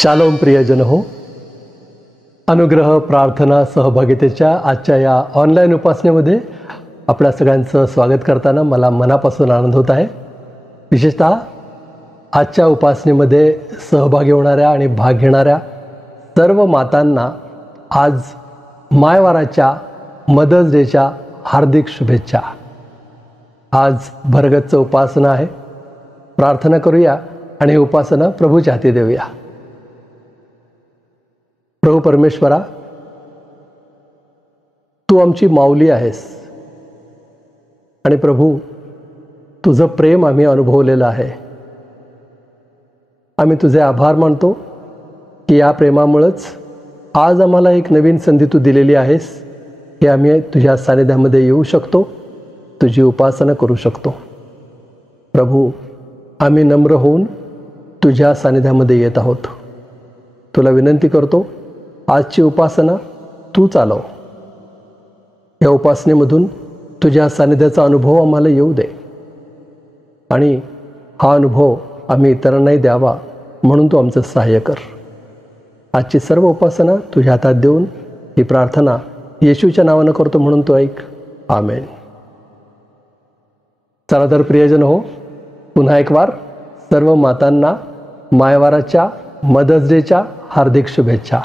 Shalom प्रियजन हो, अनुग्रह प्रार्थना सहभागितेच्या आजच्या या ऑनलाईन उपासनेमध्ये आपल्या सगळ्यांचं स्वागत करताना मला मनापासून आनंद होत आहे. विशेषतः आजच्या उपासनेमध्ये सहभागी होणाऱ्या आणि भाग घेणाऱ्या सर्व मातांना आज मायवाराच्या मदर्स डेच्या हार्दिक शुभेच्छा. आज भरगच्च उपासना आहे. प्रार्थना करूया आणि उपासना प्रभूच्या हाती देऊया. प्रभू परमेश्वरा, तू आमची माऊली आहेस आणि प्रभू तुझं प्रेम आम्ही अनुभवलेलं आहे. आम्ही तुझे आभार मानतो की या प्रेमामुळंच आज आम्हाला एक नवीन संधी तू दिलेली आहेस की आम्ही तुझ्या सानिध्यामध्ये येऊ शकतो, तुझी उपासना करू शकतो. प्रभू, आम्ही नम्र होऊन तुझ्या सानिध्यामध्ये येत आहोत. तुला विनंती करतो, आजची उपासना तू चालव. या उपासनेमधून तुझ्या सानिध्याचा अनुभव आम्हाला येऊ दे आणि हा अनुभव आम्ही इतरांनाही द्यावा म्हणून तू आमचं सहाय्य कर. आजची सर्व उपासना तुझ्या हातात देऊन ही प्रार्थना येशूच्या नावानं करतो म्हणून तू ऐक. आमेन. चला तर प्रियजन हो, पुन्हा एक वार सर्व मातांना मायवाराच्या मदर्स डेच्या हार्दिक शुभेच्छा.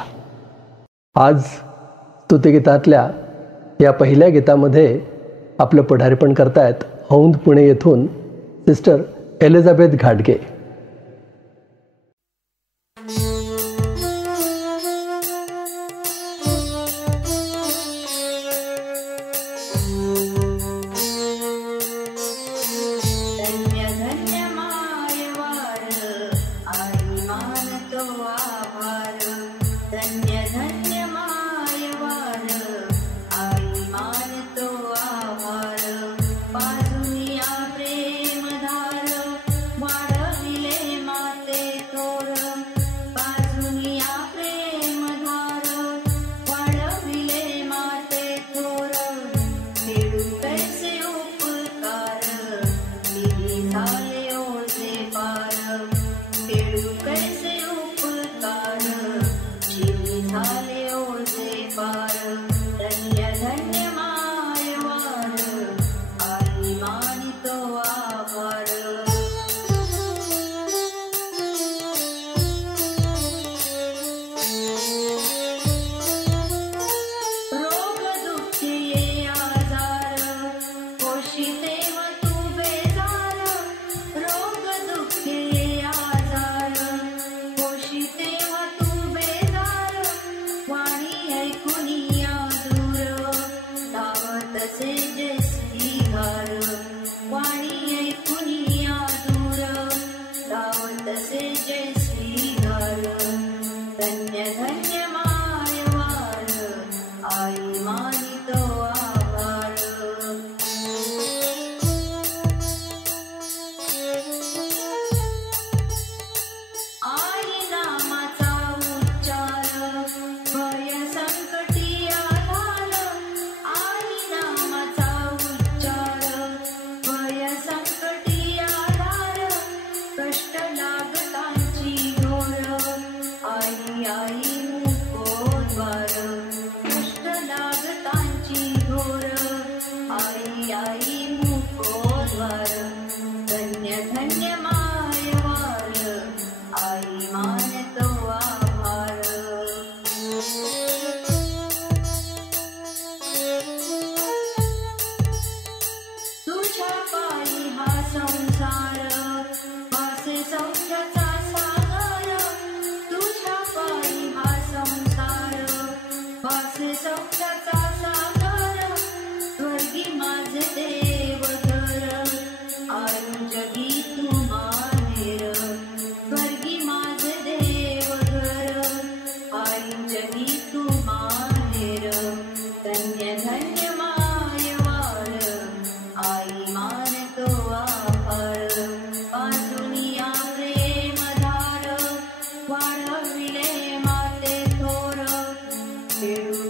आज स्तुतिगीतातल्या या पहिल्या गीतामध्ये आपलं पदार्पण करतायत औंध पुणे येथून सिस्टर एलिझाबेथ घाटगे.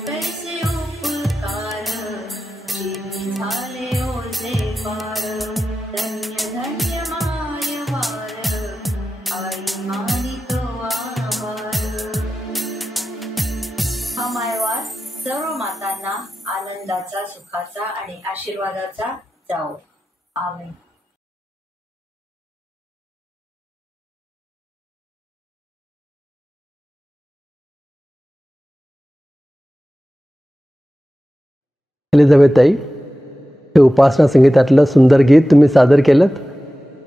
कैसे उपकार सर्व मातांना आनंदाचा, सुखाचा आणि आशीर्वादाचा जाओ. आमेन. एलिझाबेताई, हे उपासना संगीतातलं सुंदर गीत तुम्ही सादर केलं.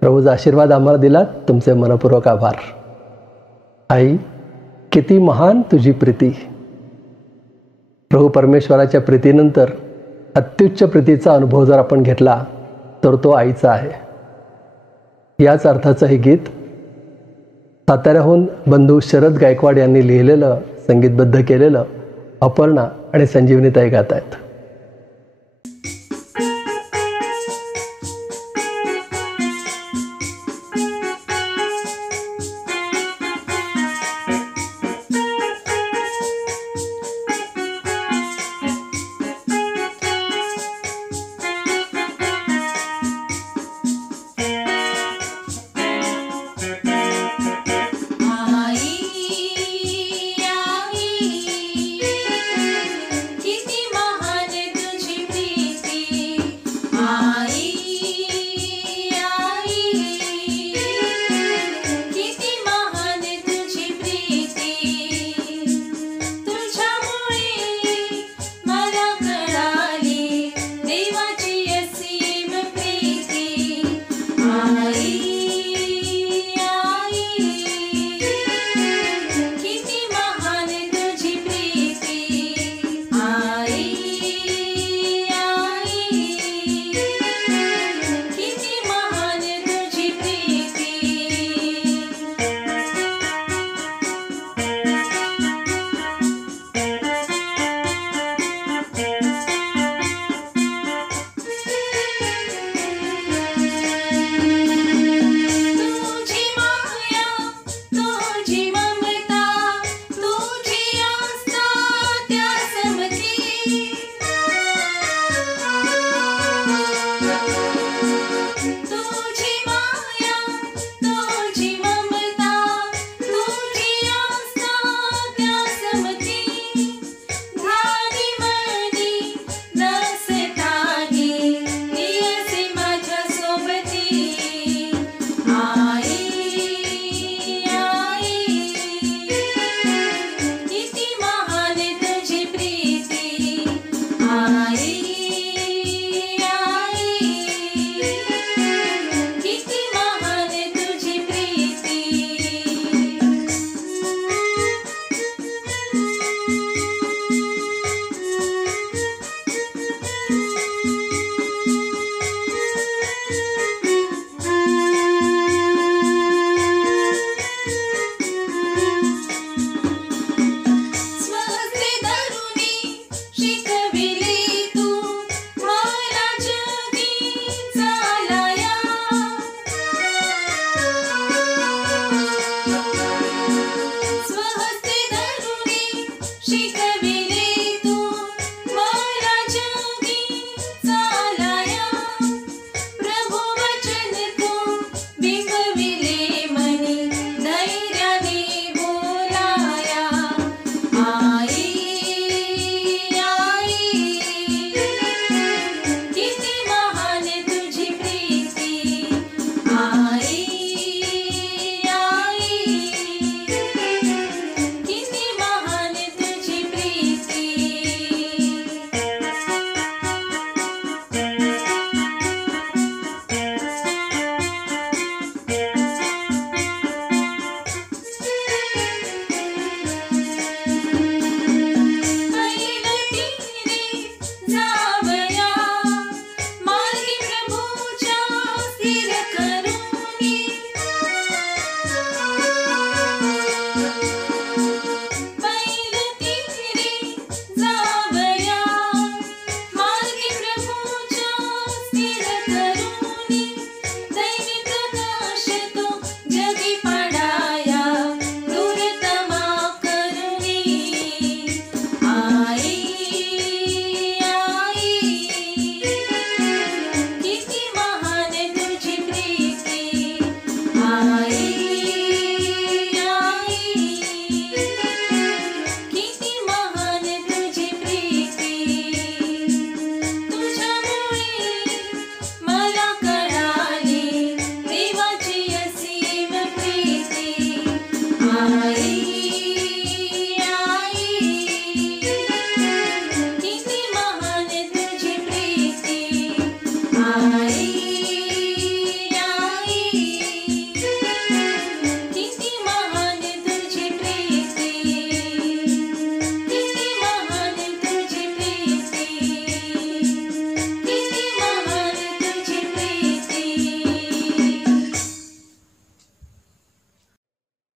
प्रभूचा आशीर्वाद आम्हाला दिलात. तुमचे मनपूर्वक आभार. आई, किती महान तुझी प्रीती. प्रभू परमेश्वराच्या प्रीतीनंतर अत्युच्च प्रीतीचा अनुभव जर आपण घेतला तर तो आईचा आहे. याच अर्थाचं हे गीत साताऱ्याहून बंधू शरद गायकवाड यांनी लिहिलेलं, संगीतबद्ध केलेलं अपर्णा आणि संजीवनीताई गात आहेत. किती महान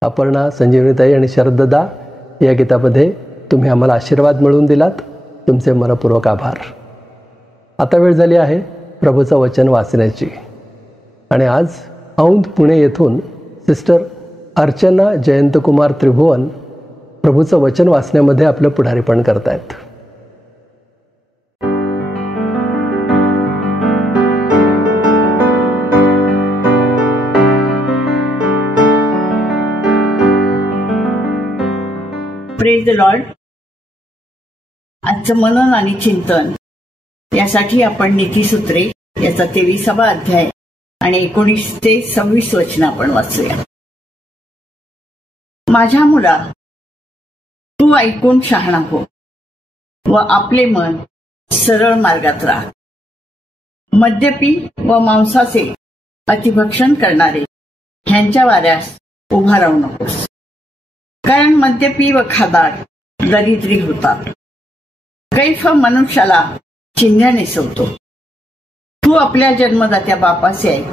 अपर्णा, संजीवनीताई आणि शरददा या गीतामध्ये तुम्ही आम्हाला आशीर्वाद मिळवून दिलात. तुमचे मनपूर्वक आभार. आता वेळ झाली आहे प्रभूचं वचन वाचण्याची. आणि आज औंध पुणे येथून सिस्टर अर्चना जयंतकुमार त्रिभुवन प्रभूचं वचन वाचण्यामध्ये आपलं पुढारीपण करतायत. Praise the Lord. आजचं मनन आणि चिंतन यासाठी आपण नीतिसूत्रे याचा 23वा अध्याय आणि 19 ते 26 वचन आपण वाचूया. माझ्या मुला, तू ऐकून शहाणा हो व आपले मन सरळ मार्गात राख. मद्यपी व मांसाचे अतिभक्षण करणारे ह्यांच्या वाऱ्यास उभा राहू नकोस, कारण मद्यपी व खादाड दरिद्री होतात. कैफ मनुष्याला चिन्हाने सोडतो. तू आपल्या जन्मदात्या बापाचे ऐक.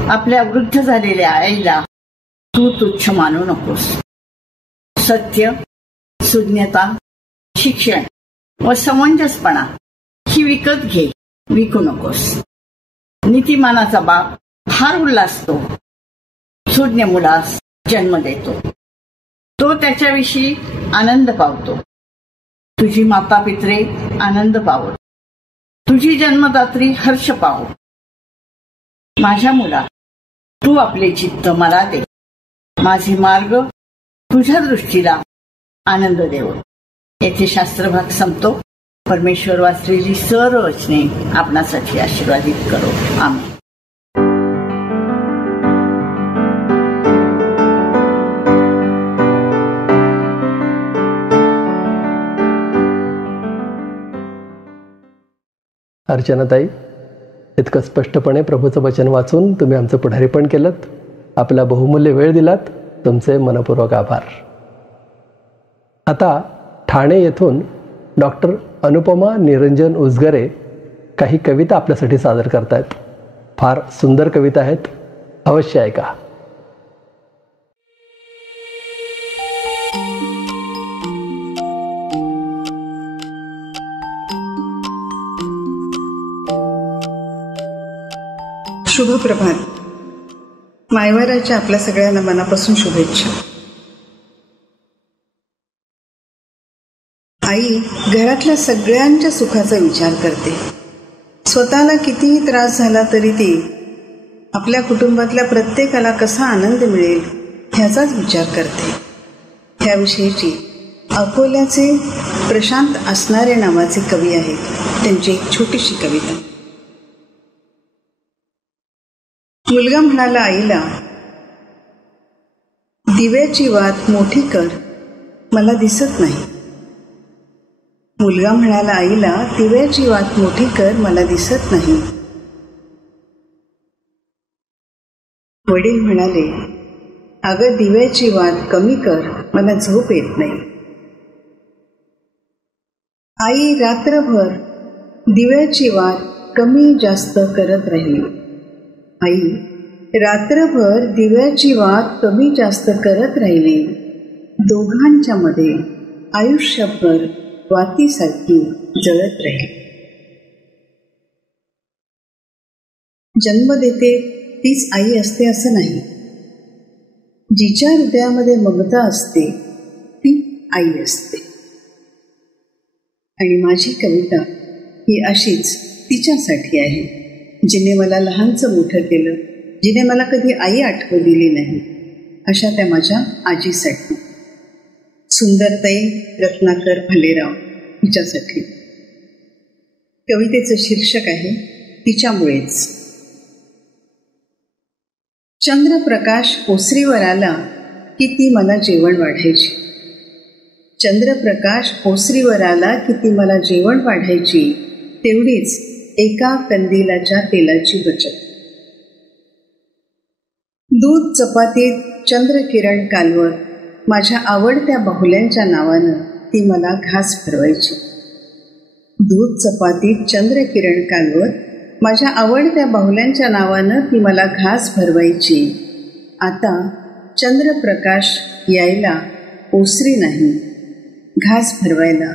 आपल्या वृद्ध झालेल्या आईला तू तुच्छ मानू नकोस. सत्य, सुज्ञता, शिक्षण व समंजसपणा ही विकत घे, विकू नकोस. नीतिमानाचा बाप फार उल्हासतो, सुज्ञ मुलास जन्म देतो. तो त्याच्याविषयी आनंद पावतो. तुझी माता पित्रे आनंद पावत, तुझी जन्मदात्री हर्ष पावो. माझ्या मुला, तू आपले चित्त मला दे. माझे मार्ग तुझ्या दृष्टीला आनंद देव. येथे शास्त्रभाग संपतो. परमेश्वर वाचलेली सर्व वचने आपणासाठी आशीर्वादित करो. आमेन. अर्चनाताई, इतकं स्पष्टपणे प्रभूचं वचन वाचून तुम्ही आमचं पुढारीपण केलं. आपला बहुमूल्य वेळ दिलात. तुमचे मनपूर्वक आभार. आता ठाणे येथून डॉक्टर अनुपमा निरंजन उजगरे काही कविता आपल्यासाठी सादर करतायत. फार सुंदर कविता आहेत, अवश्य ऐका. शुभ प्रभात. मायवाराच्या आपल्या सगळ्यांना मनापासून शुभेच्छा. आई घरातल्या सगळ्यांच्या सुखाचा विचार करते. स्वतःला कितीही त्रास झाला तरी ती आपल्या कुटुंबातल्या प्रत्येकाला कसा आनंद मिळेल ह्याचाच विचार करते. ह्याविषयीची अकोल्याचे प्रशांत असणारे नावाचे कवी आहेत, त्यांची एक छोटीशी कविता. मुलगा म्हणाला आईला, दिव्याची वात मोठी कर, मला दिसत नाही. मुलगा म्हणाला आईला, दिव्याची वात मोठी कर, मला दिसत नाही. वडील म्हणाले, अगं दिव्याची वात कमी कर, मला झोप येत नाही. आई रात्रभर दिव्याची वात कमी जास्त करत राहिली. आई रात्रभर दिव्याची वात कमी जास्त करत राहिली. दोघांच्या मध्ये आयुष्यभर वातीसारखी जळत राहिली. जन्म देते तीच आई असते असं नाही. जिच्या हृदयामध्ये ममता असते ती आई असते. आणि माझी कविता ही अशीच तिच्यासाठी आहे, जिने मला लहानचं मोठं केलं, जिने मला कधी आई आठवण दिली नाही, अशा त्या माझ्या आजीसाठी. सुंदरताई रत्नाकर भालेराव हिच्यासाठी. कवितेचं शीर्षक आहे तिच्यामुळेच. चंद्रप्रकाश ओसरीवर आला की ती मला जेवण वाढायची. चंद्रप्रकाश ओसरीवर आला की ती मला जेवण वाढायची. तेवढीच एका कंदिलाच्या तेलाची बचत. दूध चपातीत चंद्रकिरण कालवत माझ्या आवडत्या बाहुल्यांच्या नावानं ती मला घास भरवायची. दूध चपातीत चंद्रकिरण कालवत माझ्या आवडत्या बाहुल्यांच्या नावानं ती मला घास भरवायची. आता चंद्रप्रकाश यायला ओसरी नाही, घास भरवायला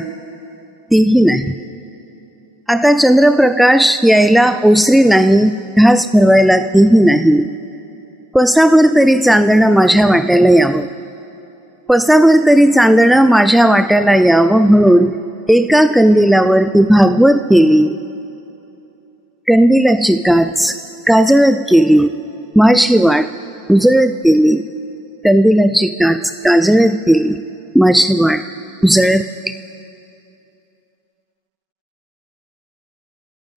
तीही नाही. आता चंद्रप्रकाश यायला ओसरी नाही, घास भरवायला तीही नाही. पसाभर तरी चांदणं माझ्या वाट्याला यावं, पसाभर तरी चांदणं माझ्या वाट्याला यावं म्हणून एका कंदिलावर ती भागवत केली. कंदिलाची काच काजळत गेली, माझी वाट उजळत गेली. कंदिलाची काच काजळत गेली, माझी वाट उजळत गेली.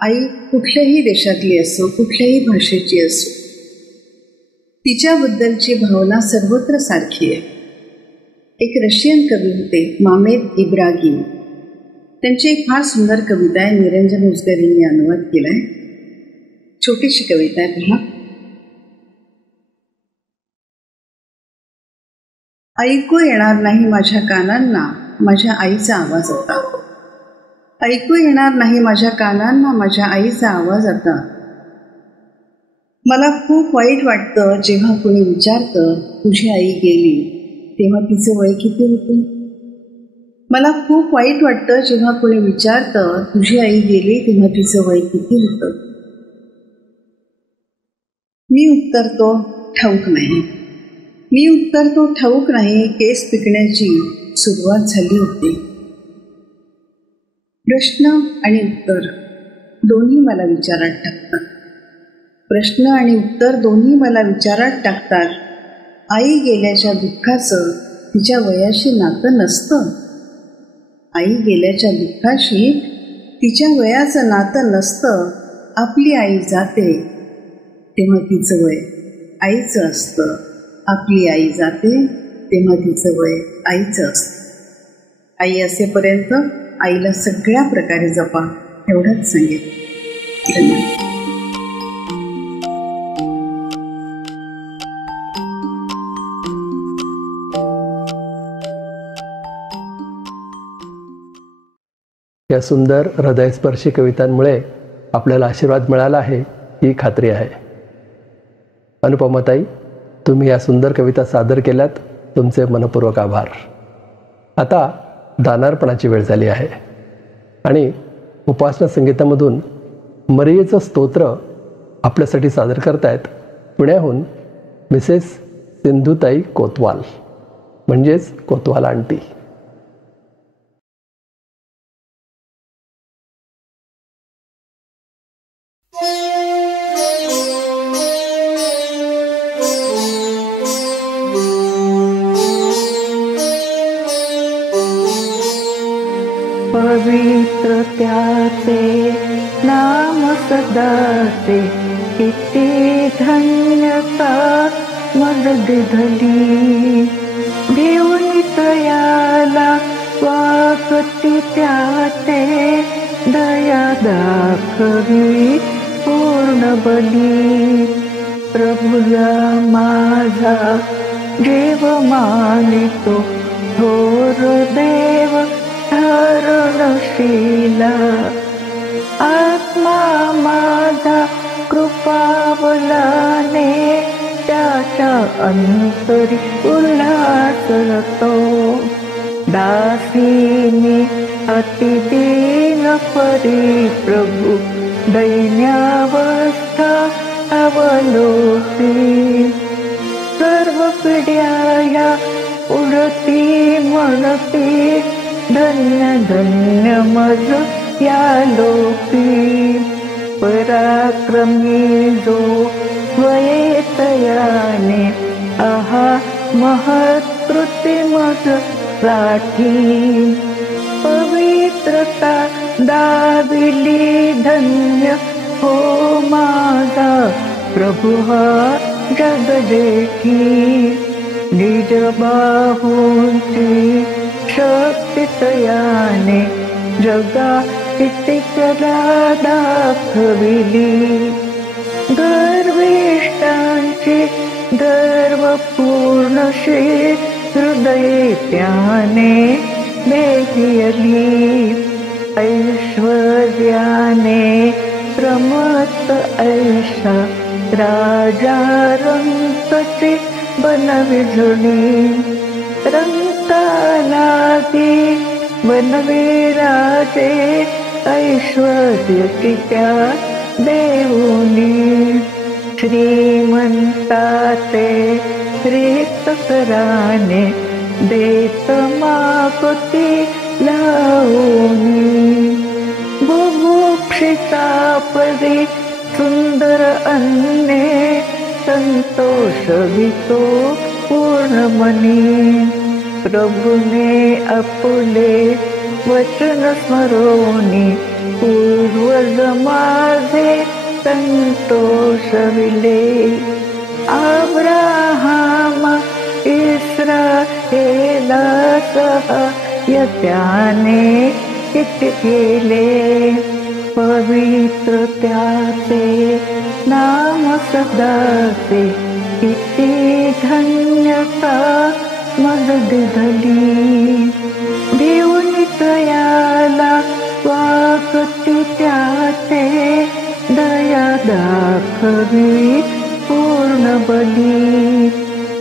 आई कुठल्याही देशातली असो, कुठल्याही भाषेची असो, तिच्याबद्दलची भावना सर्वत्र सारखी आहे. एक रशियन कवी होते मामेद इब्रागिम. त्यांची एक फार सुंदर कविता आहे, निरंजन उजगर यांनी अनुवाद केलाय. छोटीशी कविता आहे पहा. ऐकू येणार नाही माझ्या कानांना माझ्या आईचा आवाज आता, ऐकू येणार नाही माझ्या कानांना माझ्या आईचा आवाज आता. मला खूप वाईट वाटतं जेव्हा कुणी विचारतं तुझी आई गेली तेव्हा तिचं वय किती होतं. मला खूप वाईट वाटतं जेव्हा कुणी विचारतं तुझी आई गेली तेव्हा तिचं वय किती होतं. मी उत्तरतो ठाऊक नाही, मी उत्तरतो ठाऊक नाही. केस पिकण्याची सुरुवात झाली होती. प्रश्न आणि उत्तर दोन्ही मला विचारात टाकतात. प्रश्न आणि उत्तर दोन्ही मला विचारात टाकतात. आई गेल्याच्या दुःखाचं तिच्या वयाशी नातं नसतं. आई गेल्याच्या दुःखाशी तिच्या वयाचं नातं नसतं. आपली आई जाते तेव्हा तिचं वय आईचं असतं. आपली आई जाते तेव्हा तिचं वय आईचं असतं. आई असेपर्यंत आईला सगळ्या प्रकारे जपा, एवढंच सांगेल. धन्यवाद. या सुंदर हृदयस्पर्शी कवितांमुळे आपल्याला आशीर्वाद मिळाला आहे ही खात्री आहे. अनुपमाताई, तुम्ही या सुंदर कविता सादर केल्यात, तुमचे मनपूर्वक आभार. आता दानार्पणाची वेळ झाली आहे आणि उपासना संगीतामधून मरियेचं स्तोत्र आपल्यासाठी सादर करतायत पुण्याहून मिसेस सिंधुताई कोतवाल, म्हणजेच कोतवाल आंटी. पवित्र त्याचे नाम सदाचे, किती धन्यता मज दिधली. भिवून तयाला वागती त्याचे, दया दाखवी पूर्ण बली. प्रभुला माझा जीव मानितो, थोर देव धरणशीला. आत्मा माझा कृपावलाने, त्याच्या अंतरी उल्हासतो. दासीनी अतिदीन परी प्रभू, दैन्यावस्था अवलोकी. सर्व पिढ्या उडती म्हणती, धन्य धन्य मज या लोकी. पराक्रमी जो वयेतयाने, आहा महत्कृती मज साठी. पवित्रता दाविली धन्य हो माझा प्रभु हा जगदेठी. निज बाहूंची शक्ती तयाने, जगा कितीकला दाखविली. गर्विष्ठांची गर्व पूर्णशी, हृदय त्याने बेहियली. ऐश्वर्याने प्रमत्त ऐशा, राजा रंतची बनविजुनी रंकालागी बनवे राजे ऐश्वर्य त्या देऊनी श्रीमंताचे रिक्त कराने देत मागती लावूनी बुभुक्षिता परी सुंदर अन्ने संतोष वितो पूर्णमनी प्रभुने आपुले वचन स्मरोनी पूर्वज माझे संतोषविले अब्राहम इस्राएला सहाय्यत्याने किती केले पवित्र त्याचे नाम सदाचे किती धन्यता मज दिधली देऊन तयाला वागती त्याचे दया दाखवी पूर्ण बली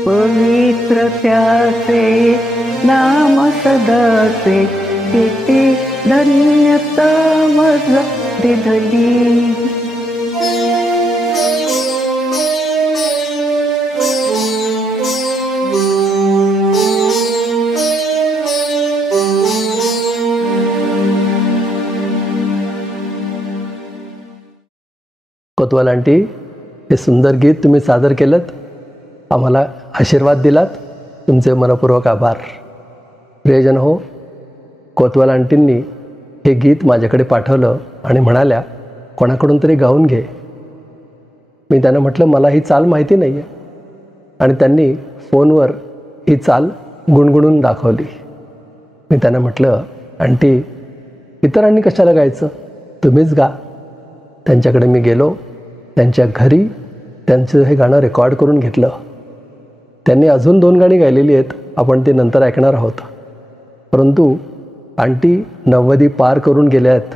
पवित्र त्याचे नाम सदाचे किती धन्यता मज दिधली. कोतवाल आंटी, हे सुंदर गीत तुम्ही सादर केलं, आम्हाला आशीर्वाद दिलात, तुमचे मनपूर्वक आभार. प्रियजन हो, कोतवाल आंटींनी हे गीत माझ्याकडे पाठवलं आणि म्हणाल्या कोणाकडून तरी गाऊन घे. मी त्यांना म्हटलं मला ही चाल माहिती नाही आहे, आणि त्यांनी फोनवर ही चाल गुणगुणून दाखवली. मी त्यांना म्हटलं आंटी, इतरांनी कशाला गायचं, तुम्हीच गा. त्यांच्याकडे मी गेलो, त्यांच्या घरी त्यांचं हे गाणं रेकॉर्ड करून घेतलं. त्यांनी अजून 2 गाणी गायलेली आहेत, आपण ते नंतर ऐकणार आहोत. परंतु आंटी 90 पार करून गेल्या आहेत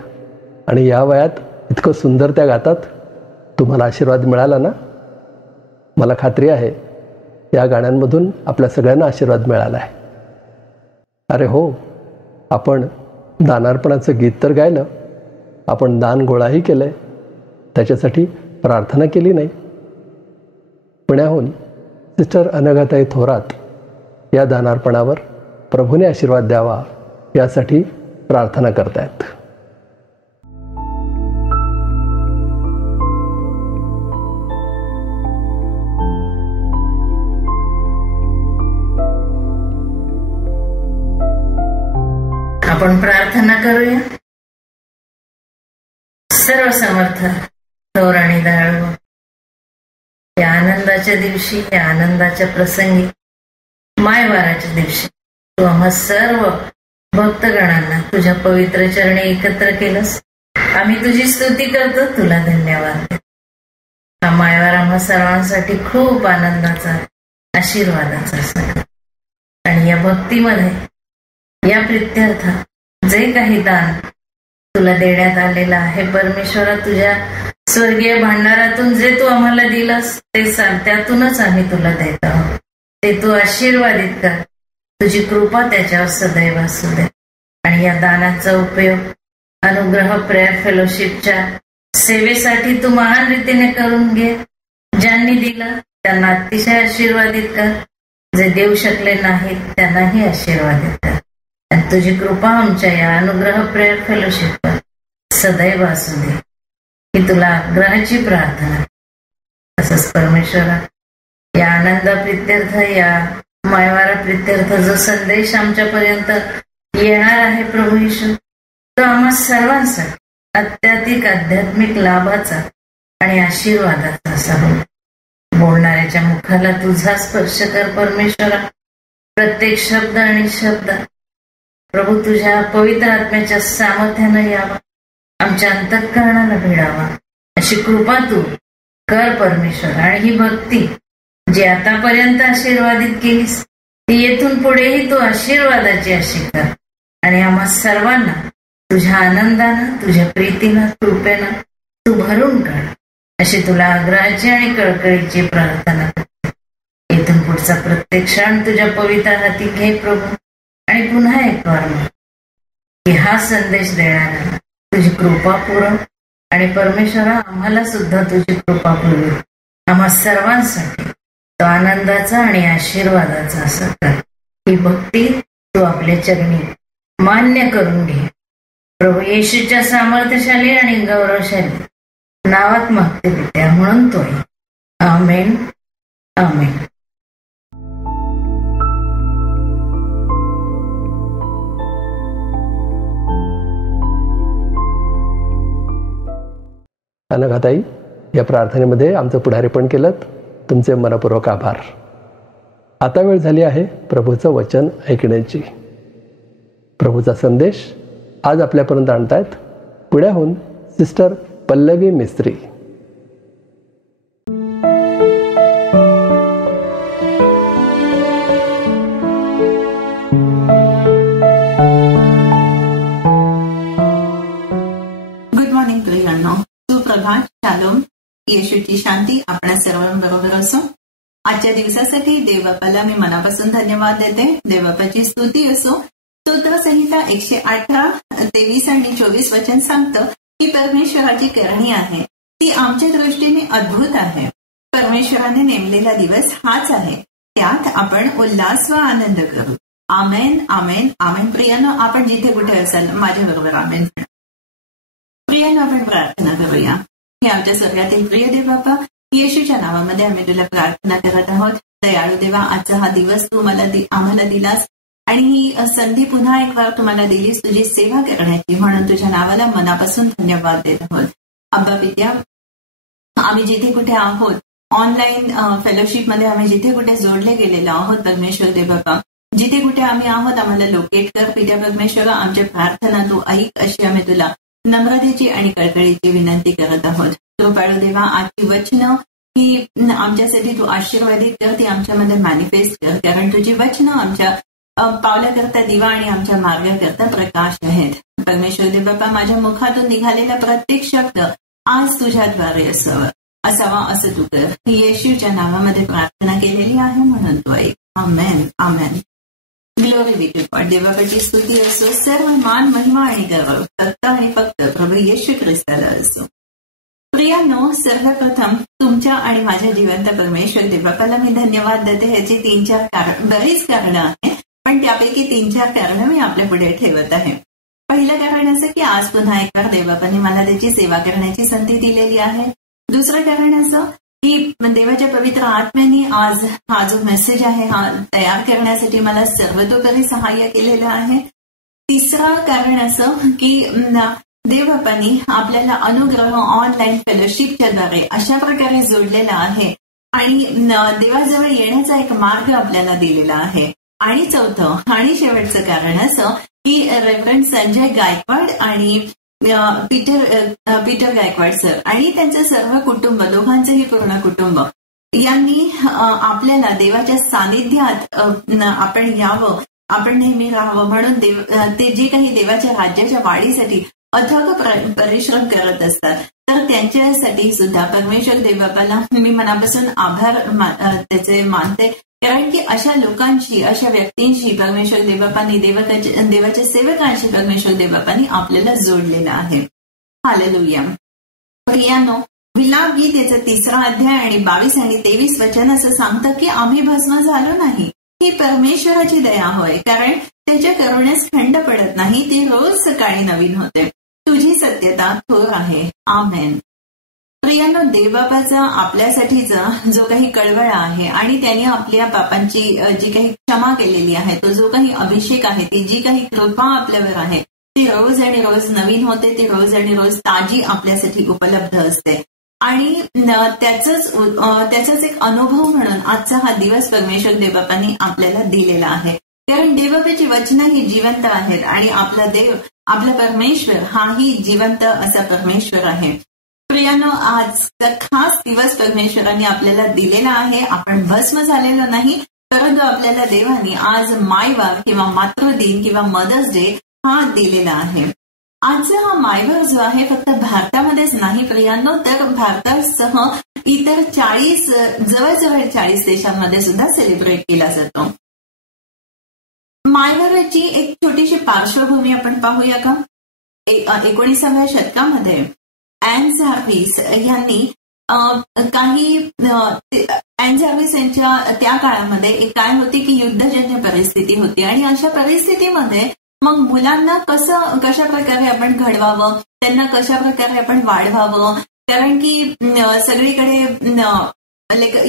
आणि या वयात इतकं सुंदर त्या गातात. तुम्हाला आशीर्वाद मिळाला ना? मला खात्री आहे या गाण्यांमधून आपल्या सगळ्यांना आशीर्वाद मिळाला आहे. अरे हो, आपण दानार्पणाचं गीत तर गायलं, आपण दान गोळाही केलं आहे, त्याच्यासाठी प्रार्थना केली नाही. पुण्याहून सिस्टर अनघाताई थोरात या दानार्पणावर प्रभूने आशीर्वाद द्यावा यासाठी प्रार्थना करतायत. आपण प्रार्थना करूया. सर्व समर्थ थोर आणि दयाळू, या आनंदाच्या दिवशी, या आनंदाच्या प्रसंगी, मायवाराच्या दिवशी तू आम्हा सर्व भक्तगणांना तुझ्या पवित्र चरणी एकत्र केलंस. आम्ही तुझी स्तुती करतो, तुला धन्यवाद. हा मायवार आम्हा सर्वांसाठी खूप आनंदाचा, आशीर्वादाचा असेल. आणि या भक्तीमध्ये, या प्रित्यर्थ जे काही दान तुला देण्यात आलेलं आहे परमेश्वरा, तुझ्या स्वर्गीय भांडारातून जे तू आम्हाला दिलंस ते सांग, त्यातूनच आम्ही तुला देत आहोत. ते तू आशीर्वादित कर, तुझी कृपा त्याच्यावर सदैव असू दे. आणि या दानाचा उपयोग अनुग्रह प्रेयर फेलोशिपच्या सेवेसाठी तू महान रीतीने करून घे. ज्यांनी दिलं त्यांना अतिशय आशीर्वादित कर, जे देऊ शकले नाहीत त्यांनाही आशीर्वादित कर. आणि तुझी कृपा आमच्या या अनुग्रह प्रेयर फेलोशिपवर सदैव असू दे, ही तुला आग्रहाची प्रार्थना. तसंच परमेश्वरा, या आनंद प्रित्यर्थ, या मायवारा प्रित्यर्थ जो संदेश आमच्यापर्यंत येणार आहे प्रभू येशू, तो आम्हा सर्वांसाठी अत्याधिक आध्यात्मिक लाभाचा आणि आशीर्वादाचा असा हो. बोलणाऱ्याच्या मुखाला तुझा स्पर्श कर परमेश्वरा. प्रत्येक शब्द आणि शब्द प्रभू तुझ्या पवित्र आत्म्याच्या सामर्थ्यानं यावा, आमच्या अंतःकरणाला भिडावा, अशी कृपा तू कर परमेश्वर. आणि ही भक्ती जी आतापर्यंत आशीर्वादित केलीस, ती येथून पुढेही तू आशीर्वादाची अशी कर. आणि आम्हा सर्वांना तुझ्या आनंदानं, तुझ्या प्रीतीनं, कृपेनं तू भरून काढ, अशी तुला आग्रहाची आणि कळकळीची प्रार्थना करते. येथून पुढचा प्रत्येक क्षण तुझ्या पवित्र हाती घे प्रभू. आणि पुन्हा एक वार की हा संदेश देणारा तुझी कृपा पुरव. आणि परमेश्वरा, आम्हाला सुद्धा तुझी कृपा पुरव. आम्हा सर्वांसाठी तो आनंदाचा आणि आशीर्वादाचा असा कर. ही भक्ती तू आपल्या चरणी मान्य करून घे प्रभू. येशूच्या सामर्थ्यशाली आणि गौरवशाली नावात मागते पित्या, म्हणून तो आहे. आमेन, आमेन. अनघाताई, या प्रार्थनेमध्ये आमचं पुढारीपण केलं, तुमचे मनपूर्वक आभार. आता वेळ झाली आहे प्रभूचं वचन ऐकण्याची. प्रभूचा संदेश आज आपल्यापर्यंत आणतायत पुण्याहून सिस्टर पल्लवी मिस्त्री. गुड मॉर्निंग प्रियांनो, सुप्रभात, शालोम. येशूची शांती आपल्या सर्वांबरोबर असो. आजच्या दिवसासाठी देवबापाला मी मनापासून धन्यवाद देते. देवबापाची स्तुती असो. स्तोत्रसंहिता 118, 23 आणि 24 वचन सांगतं की परमेश्वराची करणी आहे ती आमच्या दृष्टीने अद्भुत आहे. परमेश्वराने नेमलेला दिवस हाच आहे, त्यात आपण उल्हास व आनंद करू. आमेन, आमेन, आमेन. प्रियांनो, आपण जिथे कुठे असाल माझ्याबरोबर आमेन. प्रियांनो, आपण प्रार्थना करूया. हे आमच्या स्वर्गातील प्रिय देवबापा, येशूच्या नावामध्ये आम्ही तुला प्रार्थना करत आहोत. दयाळू देवा, आजचा हा दिवस तू आम्हाला दिलास आणि ही संधी पुन्हा एक वार तुम्हाला दिलीस तुझी सेवा करण्याची, म्हणून तुझ्या नावाला मनापासून धन्यवाद देत आहोत. अब्बा पित्या, आम्ही जिथे कुठे आहोत, ऑनलाईन फेलोशिपमध्ये आम्ही जिथे कुठे जोडले गेलेलो आहोत, परमेश्वर देवबापा, जिथे कुठे आम्ही आहोत आम्हाला लोकेट कर. पित्या परमेश्वर, आमच्या प्रार्थना तू ऐक, अशी आम्ही तुला नम्रतेची आणि कळकळीची विनंती करत आहोत. कृपाळू देवा, आजची वचनं ही आमच्यासाठी तू आशीर्वादित कर, ती आमच्यामध्ये मॅनिफेस्ट कर, कारण तुझी वचनं आमच्या पावलाकरता दिवा आणि आमच्या मार्गाकरता प्रकाश आहेत. परमेश्वर देवबापा, माझ्या मुखातून निघालेला प्रत्येक शब्द आज तुझ्याद्वारे असावा असं तू कर. येशूच्या नावामध्ये प्रार्थना केलेली आहे, म्हणून तू ऐक. Amen, amen. Glory be to God. देवबापाची स्तुती असो. सर्व मान, महिमा आणि गौरव फक्त आणि फक्त प्रभू येशू ख्रिस्ताला असो. प्रियांनो, सर्वप्रथम तुमच्या आणि माझ्या जिवंत परमेश्वर देवबापाला मी धन्यवाद देते. ह्याची 3-4 बरीच कारणं आहेत, पण त्यापैकी 3-4 कारणं मी आपल्या पुढे ठेवत आहे. पहिलं कारण असं की आज पुन्हा एकवार देवबापांनी मला त्याची सेवा करण्याची संधी दिलेली आहे. दुसरं कारण असं की देवाच्या पवित्र आत्म्याने आज हा जो मेसेज आहे हा तयार करण्यासाठी मला सर्वतोपरी सहाय्य केलेलं आहे. तिसरं कारण असं की देवबापांनी आपल्याला अनुग्रह ऑनलाईन फेलोशिपच्या द्वारे अशा प्रकारे जोडलेला आहे आणि देवाजवळ येण्याचा एक मार्ग आपल्याला दिलेला आहे. आणि चौथं आणि शेवटचं कारण असं की रेव्हरंड संजय गायकवाड आणि पीटर गायकवाड सर आणि त्यांचं सर्व कुटुंब, दोघांचंही पूर्ण कुटुंब, यांनी आपल्याला देवाच्या सानिध्यात आपण यावं, आपण नेहमी राहावं म्हणून ते जे काही देवाच्या राज्याच्या वाढीसाठी अथक परिश्रम करत असतात, तर त्यांच्यासाठी सुद्धा परमेश्वर देवबापाला मी मनापासून आभार त्याचे मानते. कारण की अशा लोकांशी, अशा व्यक्तींशी परमेश्वर देवबापांनी, देवाच्या सेवकांशी परमेश्वर देवबापांनी आपल्याला जोडलेलं आहे. हालेलुया. प्रियांनो, विलाप गीत याचा 3रा अध्याय आणि 22 आणि 23 वचन असं सांगतं की आम्ही भस्म झालो नाही, ही परमेश्वराची दया होय, कारण त्याच्या करुण्यास खंड पडत नाही, ती रोज सकाळी नवीन होते. तुझी सत्यता थोर आहे. आमेन. प्रियांनो, देवबापाचा आपल्यासाठीचा जो काही कळवळा आहे आणि त्यांनी आपल्या पापांची जी काही क्षमा केलेली आहे, तो जो काही अभिषेक आहे, ती जी काही कृपा आपल्यावर आहे, ती रोज आणि रोज नवीन होते, ती रोज आणि रोज ताजी आपल्यासाठी उपलब्ध असते. आणि त्याचाच एक अनुभव म्हणून आजचा हा दिवस परमेश्वर देवबापांनी आपल्याला दिलेला आहे. कारण देवबापाची वचनं ही जिवंत आहेत आणि आपला देव, आपला परमेश्वर हाही जिवंत असा परमेश्वर आहे. प्रियांनो, आजचा खास दिवस परमेश्वरांनी आपल्याला दिलेला आहे. आपण भस्म झालेलो नाही, परंतु आपल्याला देवानी आज मायवार किंवा मातृदिन किंवा मदर्स डे हा दिलेला आहे. आजचा हा मायवार जो आहे फक्त भारतामध्येच नाही प्रियांनो, तर भारतासह इतर जवळजवळ 40 देशांमध्ये सुद्धा सेलिब्रेट केला जातो. मायवाराची एक छोटीशी पार्श्वभूमी आपण पाहूया का? 19व्या शतकामध्ये ॲन झार्विस यांनी ॲन झार्विस यांच्या त्या काळामध्ये काय होती की युद्धजन्य परिस्थिती होती आणि अशा परिस्थितीमध्ये मग मुलांना कशा प्रकारे आपण घडवावं, त्यांना कशा प्रकारे आपण वाढवावं, कारण की सगळीकडे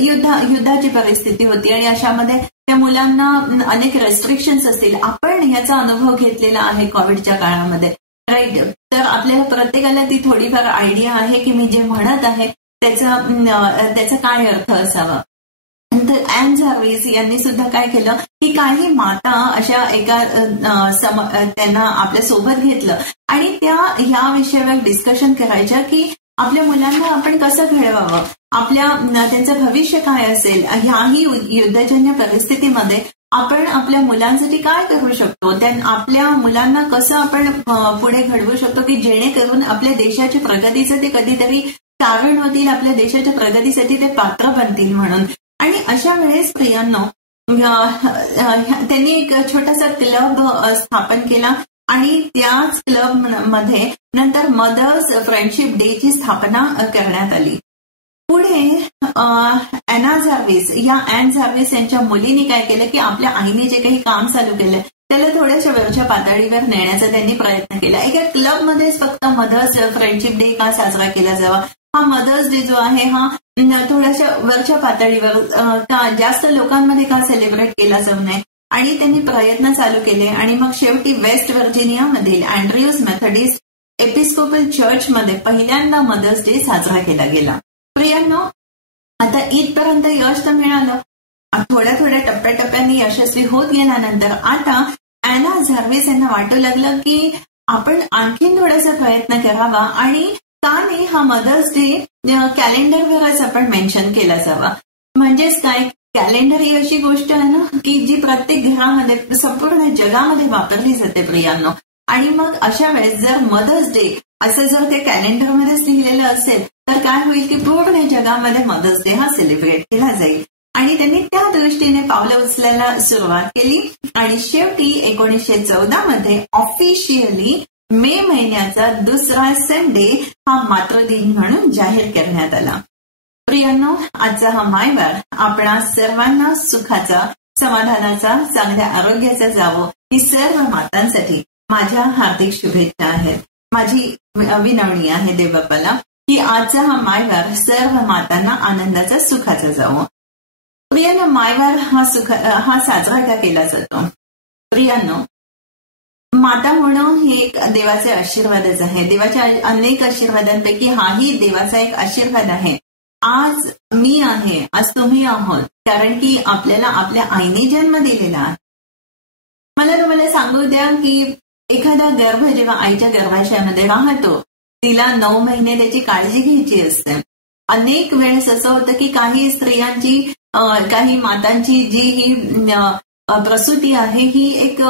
युद्धाची परिस्थिती होती आणि अशामध्ये त्या मुलांना अनेक रेस्ट्रिक्शन्स असतील. आपण याचा अनुभव घेतलेला आहे कोविडच्या काळामध्ये, राईट? तर आपल्याला प्रत्येकाला ती थोडीफार आयडिया आहे की मी जे म्हणत आहे त्याचा काय अर्थ असावा. तर ॲन झार्विस यांनी सुद्धा काय केलं की काही माता अशा त्यांना आपल्या सोबत घेतलं आणि त्या ह्या विषयावर डिस्कशन करायच्या की आपल्या मुलांना आपण कसं घडवावं, त्यांचं भविष्य काय असेल, ह्याही युद्धजन्य परिस्थितीमध्ये आपण आपल्या मुलांसाठी काय करू शकतो, आपल्या मुलांना कसं आपण पुढे घडवू शकतो की जेणेकरून आपल्या देशाच्या प्रगतीचं ते कधीतरी कारण होतील, आपल्या देशाच्या प्रगतीसाठी ते पात्र बनतील म्हणून. आणि अशा वेळेस प्रियांनो त्यांनी एक छोटासा क्लब स्थापन केला आणि त्याच क्लब मध्ये नंतर मदर्स फ्रेंडशिप डे ची स्थापना करण्यात आली. पुढे ॲन झार्विस यांच्या मुलीने काय केलं की आपल्या आईने जे काही काम चालू केलं त्याला थोड्याशा वरच्या पातळीवर नेण्याचा त्यांनी प्रयत्न केला. एका क्लबमध्येच फक्त मदर्स फ्रेंडशिप डे का साजरा केला जावा, हा मदर्स डे जो आहे हा थोड्याशा वरच्या पातळीवर का जास्त लोकांमध्ये का सेलिब्रेट केला जाऊ नये, आणि त्यांनी प्रयत्न चालू केले. आणि मग शेवटी वेस्ट व्हर्जिनियामधील अँड्र्यूज मेथडिस्ट एपिस्कोपल चर्चमध्ये पहिल्यांदा मदर्स डे साजरा केला गेला. प्रियांनो, आता इथपर्यंत यश तर मिळालं, थोड्या थोड्या टप्प्याटप्प्याने यशस्वी होत गेल्यानंतर आता ॲन झार्विस यांना वाटू लागलं की आपण आणखीन थोडासा प्रयत्न करावा आणि का नाही हा मदर्स डे कॅलेंडरवरच आपण मेन्शन केला जावा. म्हणजेच काय, कॅलेंडर ही अशी गोष्ट आहे ना की जी प्रत्येक घरामध्ये संपूर्ण जगामध्ये वापरली जाते प्रियांनो. आणि मग अशा वेळेस जर मदर्स डे असं जर ते कॅलेंडरमध्येच लिहिलेलं असेल तर काय होईल की पूर्ण जगामध्ये मदर्स डे हा सेलिब्रेट केला जाईल. आणि त्यांनी त्या दृष्टीने पावलं उचलायला सुरुवात केली आणि शेवटी 1914 मध्ये ऑफिशियली मे महिन्याचा दुसरा संडे हा मातृदिन म्हणून जाहीर करण्यात आला. प्रियांनो, आजचा हा मायवार आपणा सर्वांना सुखाचा, समाधानाचा, चांगल्या आरोग्याचा जावो ही सर्व मातांसाठी माझ्या हार्दिक शुभेच्छा आहेत. माझी विनवणी आहे देवबापाला की आजचा हा मायवार सर्व मातांना आनंदाचा, सुखाचा जावो. प्रियांनो, मायवार हा साजरा का केला जातो? प्रियांनो, माता होणं हे एक देवाचे आशीर्वादच आहे. देवाच्या अनेक आशीर्वादांपैकी हाही देवाचा एक आशीर्वाद आहे. आज मी आहे, आज तुम्ही आहोत, कारण की आपल्याला आपल्या आईने जन्म दिलेला आहे. मला तुम्हाला सांगू द्या की एखादा गर्भ जेव्हा आईच्या गर्भाशयामध्ये राहतो तिला 9 महिने त्याची काळजी घ्यायची असते. अनेक वेळेस असं होतं की काही स्त्रियांची, काही मातांची जी ही प्रसूती आहे ही एक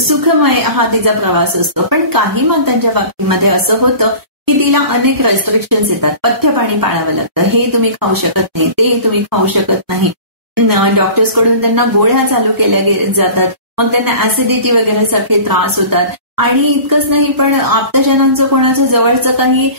सुखमय हा तिचा प्रवास असतो. पण काही मातांच्या बाबतीमध्ये असं होतं की तिला अनेक रेस्ट्रिक्शन्स येतात. पथ्य पाणी पाळावं लागतं, हे तुम्ही खाऊ शकत नाही, ते तुम्ही खाऊ शकत नाही. डॉक्टर्सकडून त्यांना गोळ्या चालू केल्या जातात, मग त्यांना ऍसिडिटी वगैरे सारखे त्रास होतात. आणि इतकंच नाही, पण आप्तजनांचं कोणाचं जवळचं काही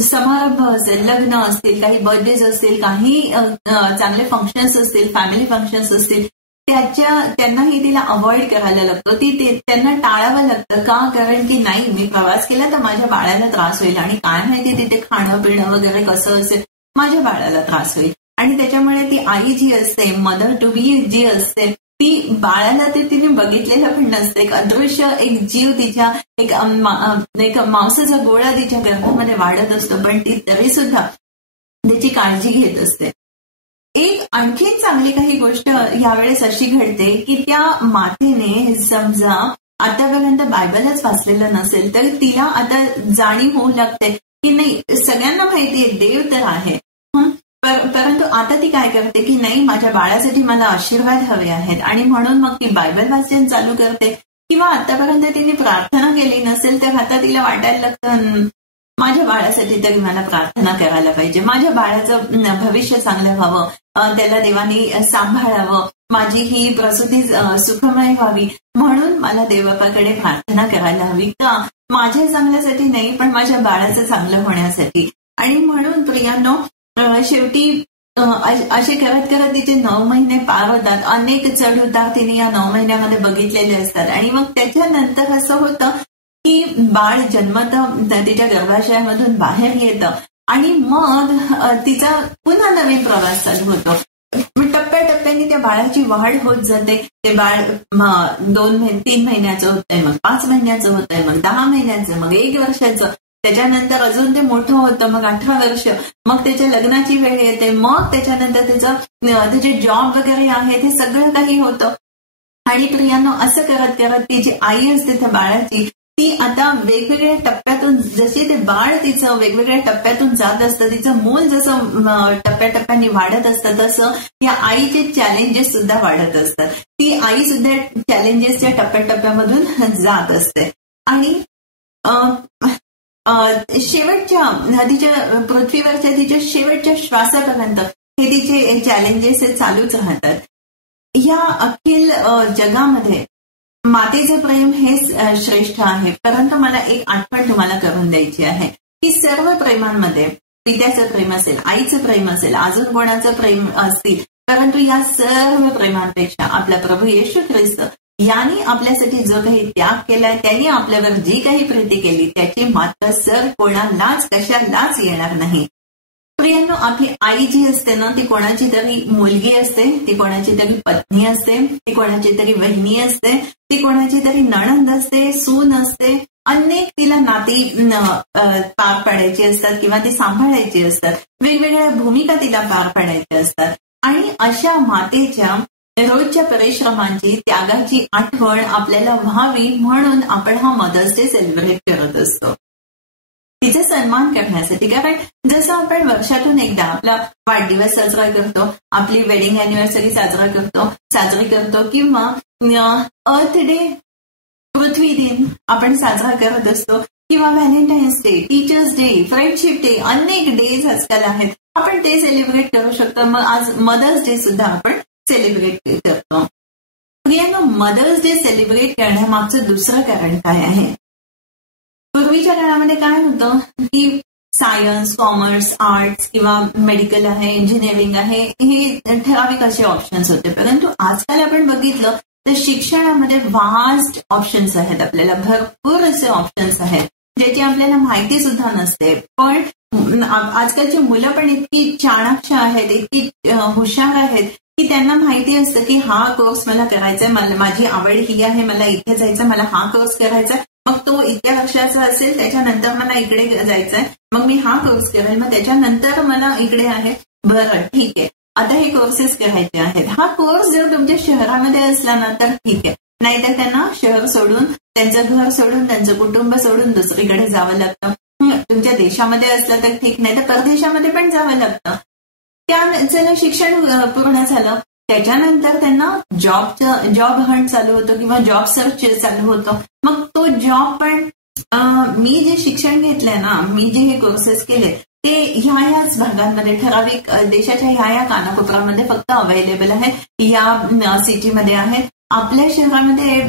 समारंभ असेल, लग्न असतील, काही बर्थडेज असतील, काही चांगले फंक्शन्स असतील, फॅमिली फंक्शन्स असतील, त्यांनाही तिला अवॉइड करायला लागतो. त्यांना टाळावं लागतं. का? कारण की नाही, मी प्रवास केला तर माझ्या बाळाला त्रास होईल आणि काय माहिती तिथे खाणं पिणं वगैरे कसं असेल, माझ्या बाळाला त्रास होईल. आणि त्याच्यामुळे ती आई जी असते, मदर टू बी जी असते, ती बाळाला ते तिने बघितलेलं पण नसते. एक अदृश्य एक जीव तिच्या, एक मांसाचा गोळा तिच्या गर्भामध्ये वाढत असतो, पण ती तरी सुद्धा त्याची काळजी घेत असते. एक आणखीन चांगली काही गोष्ट यावेळेस अशी घडते की त्या मातेने समजा आतापर्यंत बायबलच वाचलेलं नसेल तर तिला आता जाणीव होऊ लागते की नाही, सगळ्यांना माहितीये देव तर आहे, परंतु आता ती काय करते की नाही, माझ्या बाळासाठी मला आशीर्वाद हवे आहेत. आणि म्हणून मग ती बायबल वाचन चालू करते. किंवा आतापर्यंत तिने प्रार्थना केली नसेल तर आता तिला वाटायला लागतं माझ्या बाळासाठी तरी मला प्रार्थना करायला पाहिजे, माझ्या बाळाचं भविष्य चांगलं व्हावं, त्याला देवानी सांभाळावं, माझी ही प्रसूती सुखमय व्हावी म्हणून मला देवबापाकडे प्रार्थना करायला हवी का? माझ्या चांगल्यासाठी नाही, पण माझ्या बाळाचं चांगलं होण्यासाठी. आणि म्हणून प्रियांनो, शेवटी असे करत करत तिचे 9 महिने पार होतात. अनेक चढ उतार तिने या 9 महिन्यामध्ये बघितलेले असतात. आणि मग त्याच्यानंतर असं होतं की बाळ जन्मत तिच्या गर्भाशयामधून बाहेर येतं आणि मग तिचा पुन्हा नवीन प्रवास चालू होतो. टप्प्याटप्प्याने त्या बाळाची वाढ होत जाते. ते बाळ 2-3 महिन्याचं होतंय, मग 5 महिन्याचं होतंय, मग 10 महिन्याचं, मग 1 वर्षाचं. त्याच्यानंतर अजून ते मोठं होतं, मग 18 वर्ष, मग त्याच्या लग्नाची वेळ येते, मग त्याच्यानंतर त्याचे जॉब वगैरे आहे ते सगळं काही होतं. आणि प्रियांनो, असं करत करत ती जी आई असते त्या बाळाची, ती आता वेगवेगळ्या टप्प्यातून, जशी ते बाळ तिचं वेगवेगळ्या टप्प्यातून जात असतं, तिचं मूल जसं टप्प्याटप्प्याने वाढत असतं, तसं या आईचे चॅलेंजेस सुद्धा वाढत असतात. ती आई सुद्धा चॅलेंजेसच्या टप्प्याटप्प्यामधून जात असते. आणि शेवटच्या तिच्या पृथ्वीवरच्या तिच्या शेवटच्या श्वासापर्यंत हे तिचे चॅलेंजेस हे चालूच राहतात. या अखिल जगामध्ये मातेचं प्रेम हे श्रेष्ठ आहे. परंतु मला एक आठवण तुम्हाला करून द्यायची आहे की सर्व प्रेमांमध्ये पित्याचं प्रेम असेल, आईचं प्रेम असेल, अजून कोणाचं प्रेम असतील, परंतु या सर्व प्रेमांपेक्षा आपला प्रभू येशू ख्रिस्त यांनी आपल्यासाठी जो काही त्याग केलाय, त्यांनी आपल्यावर जी काही प्रीती केली त्याची मात्र सर कोणालाच कशालाच येणार नाही. प्रियांनो, आपली आई जी असते ना, ती कोणाची तरी मुलगी असते, ती कोणाची तरी पत्नी असते, ती कोणाची तरी वहिनी असते, ती कोणाची तरी नणंद असते, सून असते. अनेक तिला नाती पार पाडायची असतात किंवा ती सांभाळायची असतात. वेगवेगळ्या भूमिका तिला पार पाडायच्या असतात. आणि अशा मातेच्या रोजच्या परिश्रमांची, त्यागाची आठवण आपल्याला व्हावी म्हणून आपण हा मदर्स डे सेलिब्रेट करत असतो, तिचा सन्मान करण्यासाठी. कारण जसं आपण वर्षातून एकदा आपला वाढदिवस साजरा करतो, आपली वेडिंग अॅनिव्हर्सरी साजरी करतो किंवा अर्थ डे, पृथ्वी दिन आपण साजरा करत असतो, किंवा Valentine's day, teachers day, friendship day, अनेक डेज आजकाल आहेत, आपण ते सेलिब्रेट करू शकतो. मग आज मदर्स डे सुद्धा आपण सेलिब्रेट करतो. प्रियांनो, मदर्स डे सेलिब्रेट करण्यामागचं दुसरं कारण काय आहे? पूर्वीच्या काळामध्ये काय होतं की सायन्स, कॉमर्स, आर्ट्स किंवा मेडिकल आहे, इंजिनिअरिंग आहे, हे ठराविक असे ऑप्शन्स होते. परंतु आजकाल आपण बघितलं तर शिक्षणामध्ये वास्ट ऑप्शन्स आहेत. आपल्याला भरपूर असे ऑप्शन्स आहेत ज्याची आपल्याला माहिती सुद्धा नसते. पण आजकालची मुलं पण इतकी चाणाक्ष आहेत, इतकी हुशार आहेत की त्यांना माहिती असतं की हा कोर्स मला करायचा आहे, माझी आवड ही आहे, मला इथे जायचं, मला हा कोर्स करायचा आहे, मग तो इतक्या वर्षाचा असेल, त्याच्यानंतर मला इकडे जायचंय, मग मी हा कोर्स करेल, मग त्याच्यानंतर मला इकडे आहे, बरं ठीक आहे, आता हे कोर्सेस करायचे आहेत. हा कोर्स जर तुमच्या शहरामध्ये असला ना तर ठीक आहे, नाहीतर त्यांना शहर सोडून, त्यांचं घर सोडून, त्यांचं कुटुंब सोडून दुसरीकडे जावं लागतं. तुमच्या देशामध्ये असलं तर ठीक, नाही तर परदेशामध्ये पण जावं लागतं. त्यांचं शिक्षण पूर्ण झालं, त्याच्यानंतर त्यांना जॉब हंट चालू होतो किंवा जॉब सर्च चालू होतो. मग तो जॉब पण मी जे शिक्षण घेतलंय ना, मी जे हे कोर्सेस केले ते ह्याच भागांमध्ये, ठराविक देशाच्या ह्या कानाकोपऱ्यामध्ये फक्त अवेलेबल आहे, या सिटीमध्ये आहेत. आपल्या शहरामध्ये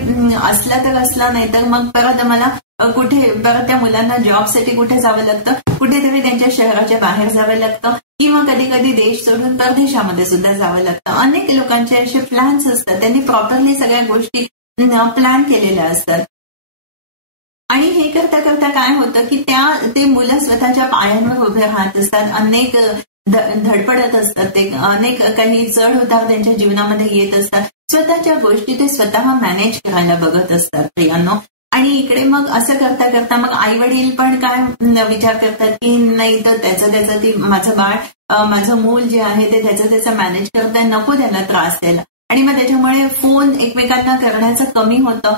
असला तर असला, नाही तर मग परत मला परत त्या मुलांना जॉबसाठी कुठे जावं लागतं, कुठेतरी त्यांच्या शहराच्या बाहेर जावं लागतं किंवा कधी कधी देश सोडून परदेशामध्ये सुद्धा जावं लागतं. अनेक लोकांचे असे प्लॅन्स असतात, त्यांनी प्रॉपरली सगळ्या गोष्टी प्लॅन केलेल्या असतात. आणि हे करता करता काय होतं की ते मुलं स्वतःच्या पायांवर उभे राहत असतात, अनेक धडपडत असतात, ते अनेक काही चढ उतार त्यांच्या जीवनामध्ये येत असतात. स्वतःच्या गोष्टी ते स्वतः मॅनेज करायला बघत असतात प्रियांनो. आणि इकडे मग असं करता करता मग आई वडील पण काय विचार करतात की नाही तर त्याचं ती माझं बाळ, माझं मूल जे आहे ते त्याचं मॅनेज करताय, नको त्याला त्रास द्यायला. आणि मग त्याच्यामुळे फोन एकमेकांना करण्याचं कमी होतं.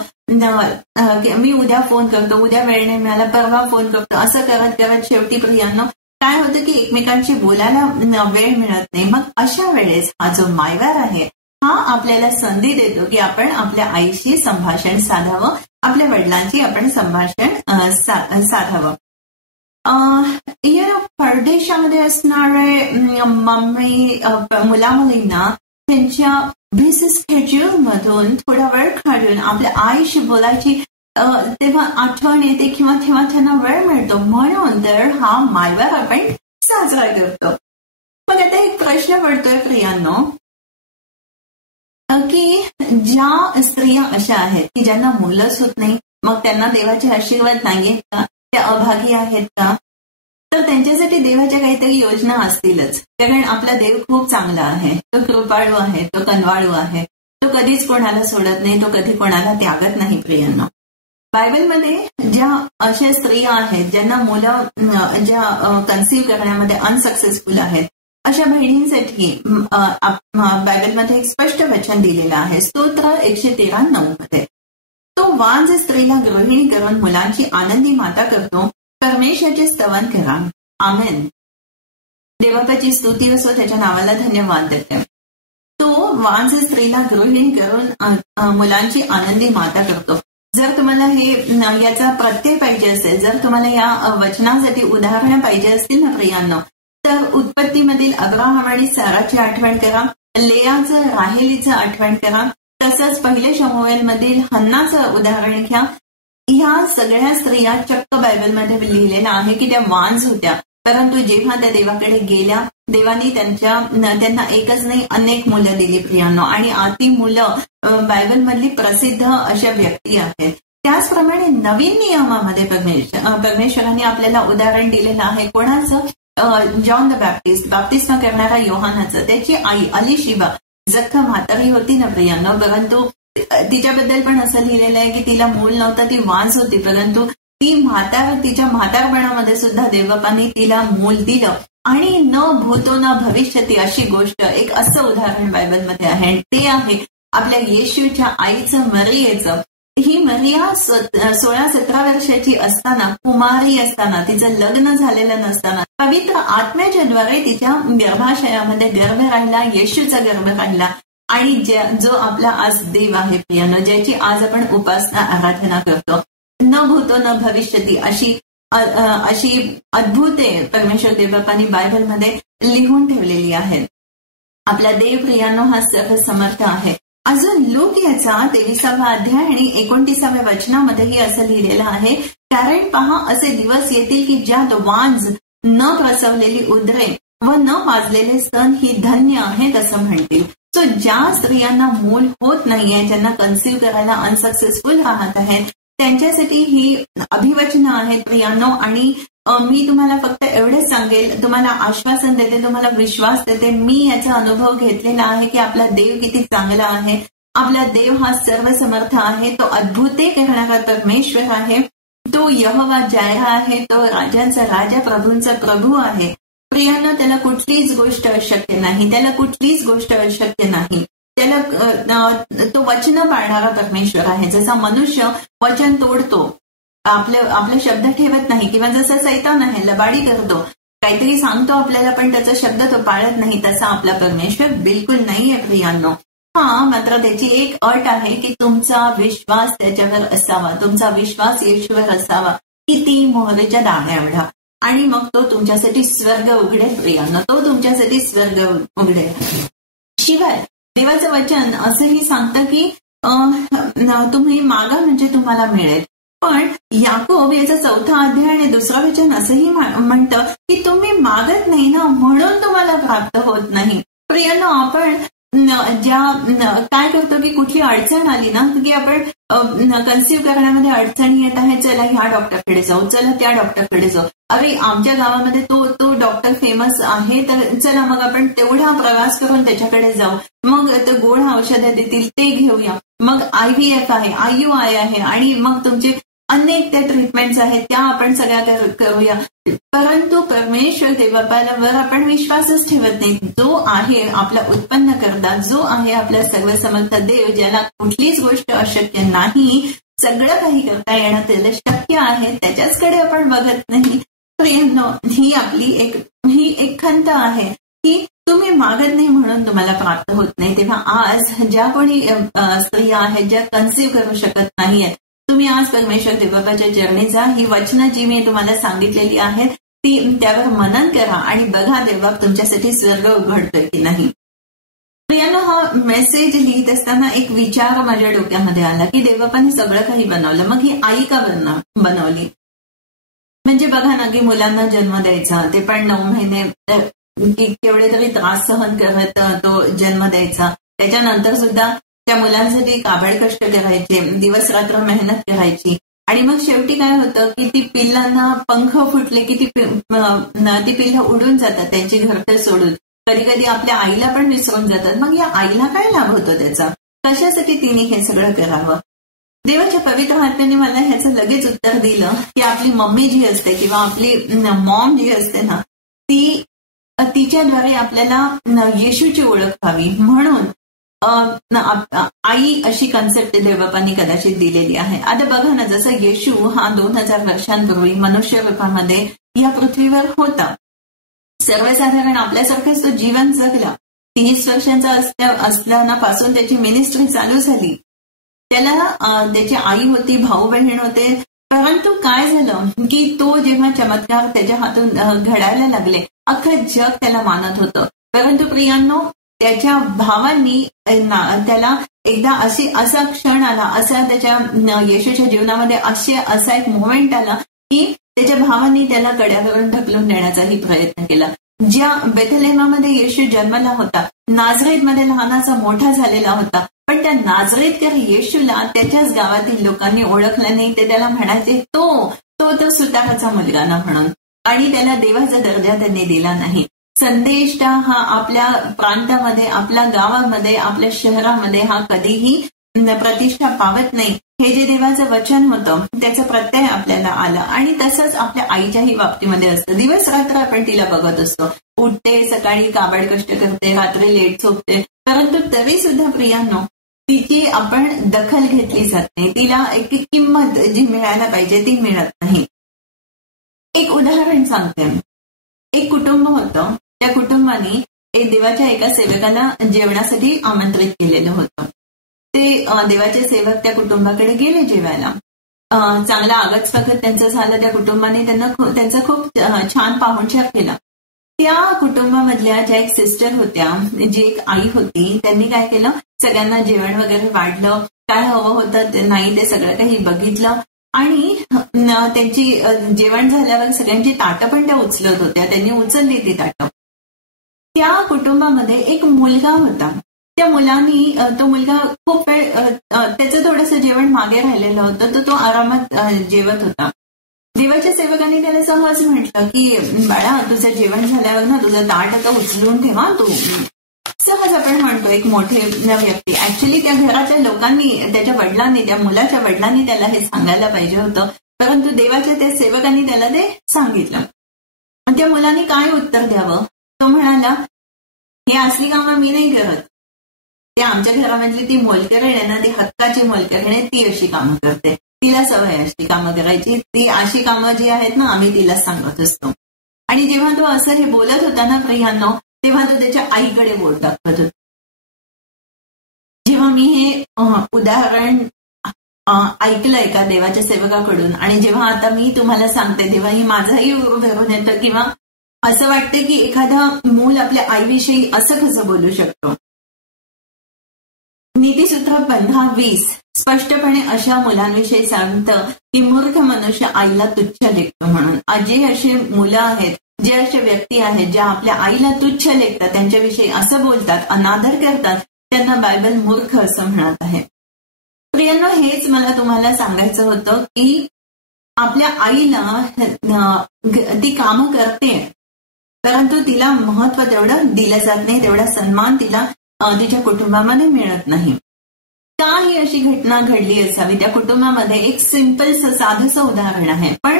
मी उद्या फोन करतो, उद्या वेळ नाही मिळाला, परवा फोन करतो, असं करत करत शेवटी प्रियांनो काय होतं की एकमेकांशी बोलायला वेळ मिळत नाही. मग अशा वेळेस हा जो मायवार आहे हा आपल्याला संधी देतो की आपण आपल्या आईशी संभाषण साधावं, आपल्या वडिलांची आपण संभाषण साधावं. परदेशामध्ये असणारे मम्मी मुलामुलींना त्यांच्या बिझी स्केड्यूल मधून थोडा वेळ काढून आपल्या आईशी बोलायची तेव्हा आठवण येते किंवा तेव्हा त्यांना वेळ मिळतो, म्हणून तर हा मायवार आपण साजरा करतो. मग आता एक प्रश्न पडतोय प्रियांनो, की ज्या स्त्रिया अशा आहेत की ज्यांना मुलंच होत नाही, मग त्यांना देवाचे आशीर्वाद नाहीयेत का? त्या अभागी आहेत का? तर त्यांच्यासाठी देवाच्या काहीतरी योजना असतीलच. कारण आपला देव खूप चांगला आहे, तो कृपाळू आहे, तो कनवाळू आहे, तो कधीच कोणाला सोडत नाही, तो कधी कोणाला त्यागत नाही. प्रियांनो, बायबलमध्ये ज्या अशा स्त्रिया आहेत ज्यांना मुलं ज्या कन्सीव्ह करण्यामध्ये अनसक्सेसफुल आहेत, अशा बहिणींसाठी बायबलमध्ये एक स्पष्ट वचन दिलेलं आहे. स्तोत्र 113:9 मध्ये, तो वांझ स्त्रीला गृहिणी करून मुलांची आनंदी माता करतो, परमेश्वराचे स्तवन करा. आमेन. देवाची स्तुती असो, त्याच्या नावाला धन्यवाद देते. तो वांझ स्त्रीला गृहिणी करून मुलांची आनंदी माता करतो. जर तुम्हाला याचा प्रत्यय पाहिजे असेल, जर तुम्हाला या वचनासाठी उदाहरणं पाहिजे असतील ना प्रियांनो, तर उत्पत्तीमधील अब्राहम आणि साराची आठवण करा, लेयाचं राहेलीचं आठवण करा, तसंच पहिले शमूएल मधील हन्नाचं उदाहरण घ्या. ह्या सगळ्या स्त्रिया चक्क बायबलमध्ये लिहिलेलं आहे की त्या वांझ होत्या, परंतु जेव्हा त्या देवाकडे गेल्या, देवानी त्यांना एकच नाही अनेक मुलं दिली प्रियांनो. आणि ती मुलं बायबलमधली प्रसिद्ध अशा व्यक्ती आहेत. त्याचप्रमाणे नवीन नियमामध्ये परमेश्वराने आपल्याला उदाहरण दिलेलं आहे. कोणाचं? जॉन द बॅप्टिस्ट करणारा योहानाचं. त्याची आई अलिशिबा जख्म म्हातारी होती ना प्रियांनो, परंतु तिच्याबद्दल पण असं लिहिलेलं आहे की तिला मूल नव्हतं, ती वांझ होती, परंतु ती तिच्या म्हातारपणामध्ये सुद्धा देवबापांनी तिला मूल दिलं. आणि न भूतो न भविष्यती अशी गोष्ट, एक असं उदाहरण बायबलमध्ये आहे. ते आहे आपल्या येशूच्या आईचं मरियेचं. ही मरिया 16-17 वर्षाची असताना, कुमारी असताना, तिचं लग्न झालेलं नसताना पवित्र आत्म्याच्या द्वारे तिच्या गर्भाशयामध्ये गर्भ राहिला, येशूचा गर्भ राहिला. आणि जो आपला आज देव आहे प्रियांनो, ज्याची आज आपण उपासना आराधना करतो, न भूतो न भविष्यती अशी अद्भुते परमेश्वर देवबापांनी बायबलमध्ये लिहून ठेवलेली आहेत. आपला देव प्रियांनो हा सर्वसमर्थ आहे. अजून लूक याचा 23वा अध्याय आणि 29व्या वचनामध्येही असं लिहिलेलं आहे, कारण पहा असे दिवस येतील की ज्यात वांझ न प्रसवलेली उदरे व न पाजलेले स्तन ही धन्य आहेत असं म्हणतील. सो ज्या स्त्रियांना मूल होत नाहीये, ज्यांना कन्सीव्ह करायला अनसक्सेसफुल राहत आहेत, त्यांच्यासाठी ही अभिवचनं आहेत प्रियांनो. आणि मी तुम्हाला फक्त एवढेच सांगेल, तुम्हाला आश्वासन देते, तुम्हाला विश्वास देते, मी याचा अनुभव घेतलेला आहे की आपला देव किती चांगला आहे. आपला देव हा सर्वसमर्थ आहे, तो अद्भुते करणारा परमेश्वर आहे, तो यहोवा जायरा आहे, तो राजांचा राजा, प्रभूंचा प्रभू आहे. प्रियांनो, त्याला कुठलीच गोष्ट अशक्य नाही, त्याला कुठलीच गोष्ट अशक्य नाही. त्याला तो वचन पाळणारा परमेश्वर आहे. जसा मनुष्य वचन तोडतो, आपले शब्द ठेवत नाही, किंवा जसा सैतान आहे लबाडी करतो, काहीतरी सांगतो आपल्याला पण त्याचा शब्द तो पाळत नाही, तसा आपला परमेश्वर बिलकुल नाहीये प्रियांनो. मात्र त्याची एक अट आहे की तुमचा विश्वास त्याच्यावर असावा, तुमचा विश्वास येशूवर असावा, किती मोहरेच्या दाण्या एवढा, आणि मग तो तुमच्यासाठी स्वर्ग उघडेल प्रियांनो, तो तुमच्यासाठी स्वर्ग उघडेल. शिवाय देवाचं वचन असंही सांगतं की तुम्ही मागा म्हणजे तुम्हाला मिळेल. पण याकोब याचा 4था अध्याय आणि 2रं वचन असंही म्हणतं की तुम्ही मागत नाही ना, म्हणून तुम्हाला प्राप्त होत नाही. प्रियांनो, आपण काय करतो की कुठली अडचण आली ना की आपण कन्सीव्ह करण्यामध्ये अडचणी येत आहे, चला ह्या डॉक्टरकडे जाऊ, चला त्या डॉक्टरकडे जाऊ, अरे आमच्या गावामध्ये तो डॉक्टर फेमस आहे, तर चला मग आपण तेवढा प्रवास करून त्याच्याकडे जाऊ, मग ते गोड औषधं देतील ते घेऊया, मग IVF आहे, IUI आहे, आणि मग तुमचे अनेक त्या ट्रीटमेंट्स आहेत त्या आपण सगळ्या करूया. परंतु परमेश्वर देवबापावर आपण विश्वासच ठेवत नाही. जो आहे आपला उत्पन्न करता, जो आहे आपला सर्वसमर्थ देव, ज्याला कुठलीच गोष्ट अशक्य नाही, सगळं काही करता येणं त्याला शक्य आहे, त्याच्याचकडे आपण बघत नाही. प्रियांनो, ही एक खंत आहे की तुम्ही मागत नाही म्हणून तुम्हाला प्राप्त होत नाही. तेव्हा आज ज्या कोणी स्त्रिया आहेत ज्या कन्सीव्ह करू शकत नाहीयेत, तुम्ही आज परमेश्वर देवबापाच्या चरणी जा. ही वचनं जी मी तुम्हाला सांगितलेली आहेत ती त्यावर मनन करा आणि बघा देवबाप तुमच्यासाठी स्वर्ग उघडतोय की नाही. प्रियांनो, हा मेसेज लिहित असताना एक विचार माझ्या डोक्यामध्ये आला की देवबापाने सगळं काही बनवलं, मग ही आई का बनवली? म्हणजे बघा ना की मुलांना जन्म द्यायचा, ते पण 9 महिने केवढे तरी त्रास सहन करत तो जन्म द्यायचा. त्याच्यानंतर सुद्धा त्या मुलांसाठी काबाड कष्ट करायचे, दिवस रात्र मेहनत करायची. आणि मग शेवटी काय होतं की ती पिल्लांना पंख फुटले की ती पिल्लं उडून जातात त्यांची घरटे सोडून. कधी कधी आपल्या आईला पण विसरून जातात. मग या आईला काय लाभ होतो त्याचा? कशासाठी तिने हे सगळं करावं? देवाच्या पवित्र आत्म्याने मला ह्याचं लगेच उत्तर दिलं की आपली मम्मी जी असते किंवा आपली मॉम जी असते ना, ती तिच्याद्वारे आपल्याला येशूची ओळख व्हावी म्हणून आई अशी कन्सेप्ट देवबापांनी कदाचित दिलेली आहे. आता बघा ना, जसं येशू हा 2000 वर्षांपूर्वी मनुष्य रूपामध्ये या पृथ्वीवर होता, सर्वसाधारण आपल्यासारखंच तो जीवन जगला. 30 वर्षांचा असल्यापासून त्याची मिनिस्ट्री चालू झाली. त्याला त्याची आई होती, भाऊ बहीण होते. परंतु काय झालं की तो जेव्हा चमत्कार त्याच्या हातून घडायला लागले, अख्खं जग त्याला मानत होतं. परंतु प्रियांनो, त्याच्या भावांनी त्याला एकदा असा क्षण आला, असा त्याच्या येशूच्या जीवनामध्ये असा एक मोमेंट आला की त्याच्या भावांनी त्याला कड्यावरून ढकलून देण्याचाही प्रयत्न केला. ज्या बेथलेहमामध्ये येशू जन्मला होता, नाझरेतमध्ये लहानाचा मोठा झालेला होता, पण त्या नाझरेतकर येशूला त्याच्याच गावातील लोकांनी ओळखलं नाही. ते त्याला म्हणायचे तो तर सुताराचा मुलगा ना म्हणून, आणि त्याला देवाचा दर्जा त्यांनी दिला नाही. संदेष्टा हा आपल्या प्रांतामध्ये, आपल्या गावामध्ये, आपल्या शहरामध्ये हा कधीही प्रतिष्ठा पावत नाही. हे जे देवाचं वचन होतं त्याचा प्रत्यय आपल्याला आला. आणि तसंच आपल्या आईच्याही बाबतीमध्ये असतं. दिवस रात्र आपण तिला बघत असतो, उठते, सकाळी काबाड कष्ट करते, रात्री लेट झोपते, परंतु तरी सुद्धा प्रियांनो तिची आपण दखल घेतली जात नाही. तिला एक किंमत जी मिळायला पाहिजे ती मिळत नाही. एक उदाहरण सांगते. एक कुटुंब होतं, त्या कुटुंबाने एक देवाच्या एका सेवकाला जेवणासाठी आमंत्रित केलेलं होतं. ते देवाचे सेवक त्या कुटुंबाकडे गेले जेवायला. चांगला आगत स्वागत त्यांचं झालं. त्या कुटुंबाने त्यांचा खूप छान पाहुणचार केला. त्या कुटुंबामधल्या ज्या एक सिस्टर होत्या, जी एक आई होती, त्यांनी काय केलं, सगळ्यांना जेवण वगैरे वाढलं, काय हवं होतं नाही ते सगळं काही बघितलं. आणि त्यांची जेवण झाल्यावर सगळ्यांची ताटं पण त्या उचलत होत्या. त्यांनी उचलली ती ताटं. त्या कुटुंबामध्ये एक मुलगा होता. त्या मुलांनी तो मुलगा खूप वेळ त्याचं थोडंसं जेवण मागे राहिलेलं होतं, तर तो आरामात जेवत होता. देवाच्या सेवकांनी त्याला सहज म्हटलं की बाळा, तुझं जेवण झाल्यावर ना तुझं ताट आता उचलून ठेवा तू. सहज आपण म्हणतो एक मोठे व्यक्ती. ऍक्च्युली त्या घराच्या लोकांनी, त्याच्या वडिलांनी, त्या मुलाच्या वडिलांनी त्याला हे सांगायला पाहिजे होतं, परंतु देवाच्या त्या सेवकांनी त्याला ते सांगितलं. त्या मुलांनी काय उत्तर द्यावं? तो म्हणाला, हे असली कामं मी नाही करत. ते आमच्या घरामधली ती मोलकरीण आहे ना, ती हक्काची मोलकरीण आहे, ती अशी कामं करते. तिला सवय अशी कामं करायची. ती अशी कामं जी आहेत ना, आम्ही तिला सांगत असतो. आणि जेव्हा तो असं हे बोलत होता ना प्रियांनो, तेव्हा तो त्याच्या आईकडे बोट दाखवत होता. जेव्हा मी हे उदाहरण ऐकलं एका देवाच्या सेवकाकडून, आणि जेव्हा आता मी तुम्हाला सांगते, तेव्हा ही माझाही भरून येतं, किंवा असं वाटतं की एखादा मूल आपल्या आईविषयी असं कसं बोलू शकतो. नीतिसूत्र 15:20 स्पष्टपणे अशा मुलांविषयी सांगतं की मूर्ख मनुष्य आईला तुच्छ लेखतो म्हणून. जे असे मुलं आहेत, जे असे व्यक्ती आहेत ज्या आपल्या आईला तुच्छ लेखतात, त्यांच्याविषयी असं बोलतात, अनादर करतात, त्यांना बायबल मूर्ख असं म्हणत आहे. प्रियांनो, हेच मला तुम्हाला सांगायचं होतं की आपल्या आईला ती कामं करते, परंतु तिला महत्व तेवढं दिलं जात नाही, तेवढा सन्मान तिला तिच्या कुटुंबामध्ये मिळत नाही. का ही अशी घटना घडली असावी त्या कुटुंबामध्ये? एक सिंपल साधंसं उदाहरण आहे, पण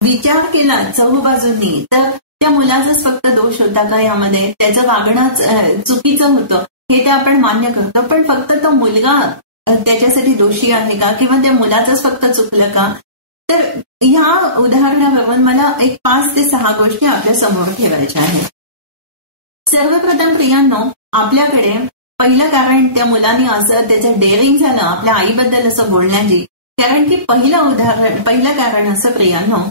विचार केला चहूबाजूंनी तर त्या मुलाचाच फक्त दोष होता का यामध्ये? त्याचं वागणं चुकीचं होतं हे ते आपण मान्य करतो, पण फक्त तो मुलगा त्याच्यासाठी दोषी आहे का, किंवा त्या मुलाचंच फक्त चुकलं का? तर ह्या उदाहरणावरून मला एक 5 ते 6 गोष्टी आपल्या समोर ठेवायच्या आहेत. सर्वप्रथम प्रियांनो, आपल्याकडे पहिलं कारण त्या मुलांनी असं त्याचं डेअरिंग झालं आपल्या आईबद्दल असं बोलण्याची, कारण की पहिलं कारण असं प्रियांनो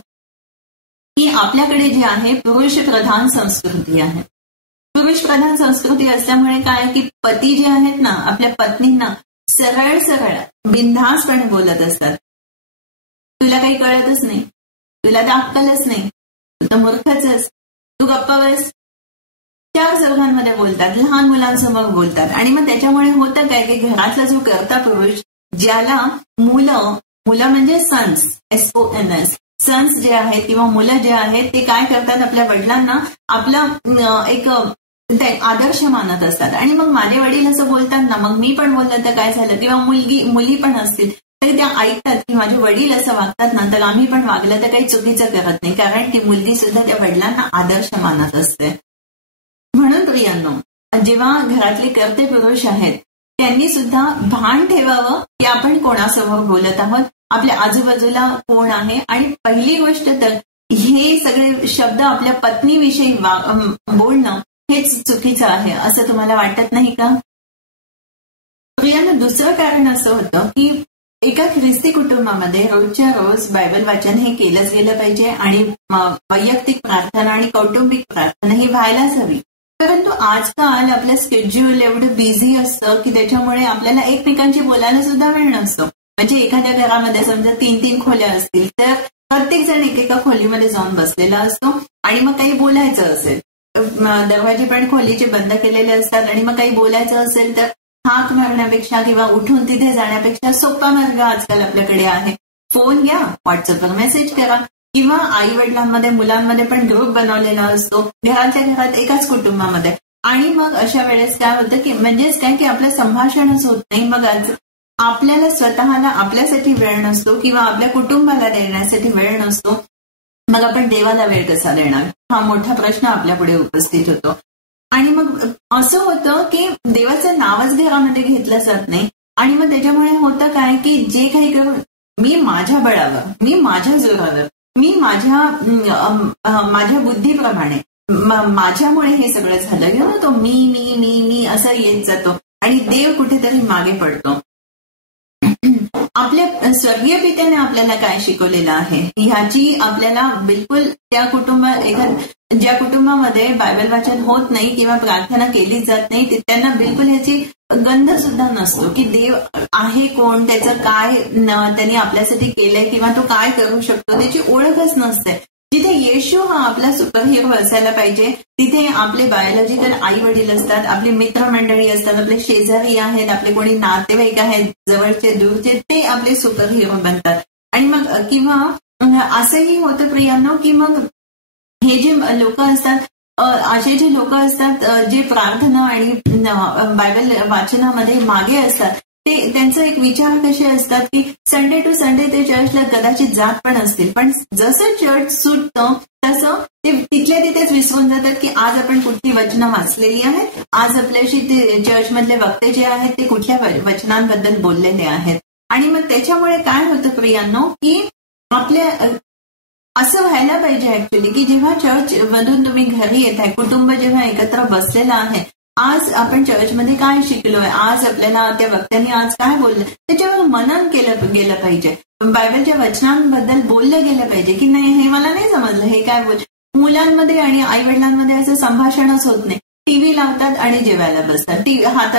की आपल्याकडे जे आहे पुरुष प्रधान संस्कृती आहे. पुरुष प्रधान संस्कृती असल्यामुळे काय की पती जे आहेत ना आपल्या पत्नींना सरळ सरळ बिनधास्तपणे बोलत असतात. तुला काही कळतच नाही, तुला तर अक्कलच नाही, तू तर मूर्खच, तू गप्पा बस, 4 चौघांमध्ये बोलतात, लहान मुलांसमोर बोलतात. आणि मग त्याच्यामुळे होतं काय की घरातला जो कर्ता पुरुष ज्याला मुलं म्हणजे सन्स, SONS, सन्स जे आहेत किंवा मुलं जे आहेत ते काय करतात, आपल्या वडिलांना आपला एक आदर्श मानत असतात. आणि मग माझे वडील असं बोलतात ना, मग मी पण बोललं तर काय झालं, किंवा मुली पण असतील तरी त्या ऐकतात की माझे वडील असं वागतात ना, तर आम्ही पण वागलं तर काही चुकीचं करत नाही, कारण ती मुलगी सुद्धा त्या वडिलांना आदर्श मानत असते. म्हणून प्रियांनो, जेव्हा घरातले कर्ते पुरुष आहेत त्यांनी सुद्धा भान ठेवावं की आपण कोणासमोर बोलत आहोत, आपल्या आजूबाजूला कोण आहे. आणि पहिली गोष्ट तर हे सगळे शब्द आपल्या पत्नीविषयी बोलणं हेच चुकीचं आहे, असं तुम्हाला वाटत नाही का? प्रियांनो, दुसरं कारण असं होतं की एका ख्रिस्ती कुटुंबामध्ये रोजच्या रोज बायबल वाचन हे केलंच गेलं पाहिजे आणि वैयक्तिक प्रार्थना आणि कौटुंबिक प्रार्थना ही व्हायलाच हवी. परंतु आजकाल आपलं स्केड्यूल एवढं बिझी असतं की त्याच्यामुळे आपल्याला एकमेकांशी बोलायला सुद्धा वेळ नसतो. म्हणजे एखाद्या घरामध्ये समजा 3 खोल्या असतील तर प्रत्येक जण एकेका खोलीमध्ये जाऊन बसलेला असतो आणि मग काही बोलायचं असेल, दरवाजे पण खोलीचे बंद केलेले असतात आणि मग काही बोलायचं असेल तर हाक मारण्यापेक्षा किंवा उठून तिथे जाण्यापेक्षा सोपा मार्ग आजकाल आपल्याकडे आहे. फोन घ्या, व्हॉट्सअपवर मेसेज करा, किंवा आई वडिलांमध्ये मुलांमध्ये पण ग्रुप बनवलेला असतो घरातल्या घरात एकाच कुटुंबामध्ये. आणि मग अशा वेळेस काय होतं की म्हणजेच काय की आपलं संभाषणच होत नाही. मग आपल्याला स्वतःला आपल्यासाठी वेळ नसतो किंवा आपल्या कुटुंबाला देण्यासाठी वेळ नसतो. मग आपण देवाला वेळ कसा देणार, हा मोठा प्रश्न आपल्या पुढे उपस्थित होतो. आणि मग असं होतं की देवाचं नावच घरामध्ये घेतलं जात नाही. आणि मग त्याच्यामुळे होतं काय की जे काही करून मी माझ्या बळावर, मी माझ्या जोरावर, मी माझ्या बुद्धीप्रमाणे, माझ्यामुळे हे सगळं झालं किंवा तो मी मी मी मी असं येत जातो आणि देव कुठेतरी मागे पडतो. आपल्या स्वर्गीय पित्याने आपल्याला काय शिकवलेलं आहे ह्याची आपल्याला बिलकुल ज्या कुटुंबामध्ये बायबल वाचन होत नाही किंवा प्रार्थना केली जात नाही त्यांना बिलकुल ह्याची गंध सुद्धा नसतो की देव आहे कोण, त्याचं काय त्यांनी आपल्यासाठी केलंय किंवा तो काय करू शकतो त्याची ओळखच नसते. जिथे येशू हा आपला सुपर हिरो असायला पाहिजे तिथे आपले बायोलॉजिकल आई वडील असतात, आपली मित्रमंडळी असतात, आपले शेजारी आहेत, आपले कोणी नातेवाईक आहेत जवळचे दूरचे, ते आपले सुपर हिरो बनतात. आणि मग किंवा असंही होतं प्रियांनो की मग हे जे लोक असतात, असे जे लोक असतात जे प्रार्थना आणि बायबल वाचनामध्ये मागे असतात, ते त्यांचा एक विचार कसे असतात की संडे टू संडे ते चर्चला कदाचित जात पण असतील, पण जसं चर्च सुटतं तसं ते तिथल्या तिथेच विसरून जातात की आज आपण कुठली वचनं वाचलेली आहेत, आज आपल्याशी ते चर्चमधले वक्ते जे आहेत ते कुठल्या वचनांबद्दल बोललेले आहेत. आणि मग त्याच्यामुळे काय होतं प्रियांनो की आपल्या असं व्हायला पाहिजे ऍक्च्युली की जेव्हा चर्च मधून तुम्ही घरी येत आहे, कुटुंब जेव्हा एकत्र बसलेलं आहे, आज आपण चर्चमध्ये काय शिकलोय, आज आपल्याला त्या वक्त्यांनी आज काय बोललं त्याच्यावर मनन केलं गेलं पाहिजे. बायबलच्या वचनांबद्दल बोललं गेलं पाहिजे की नाही हे मला नाही समजलं, हे काय बोल. मुलांमध्ये आणि आई वडिलांमध्ये असं संभाषणच होत नाही. टीव्ही लावतात आणि जेवायला बसतात,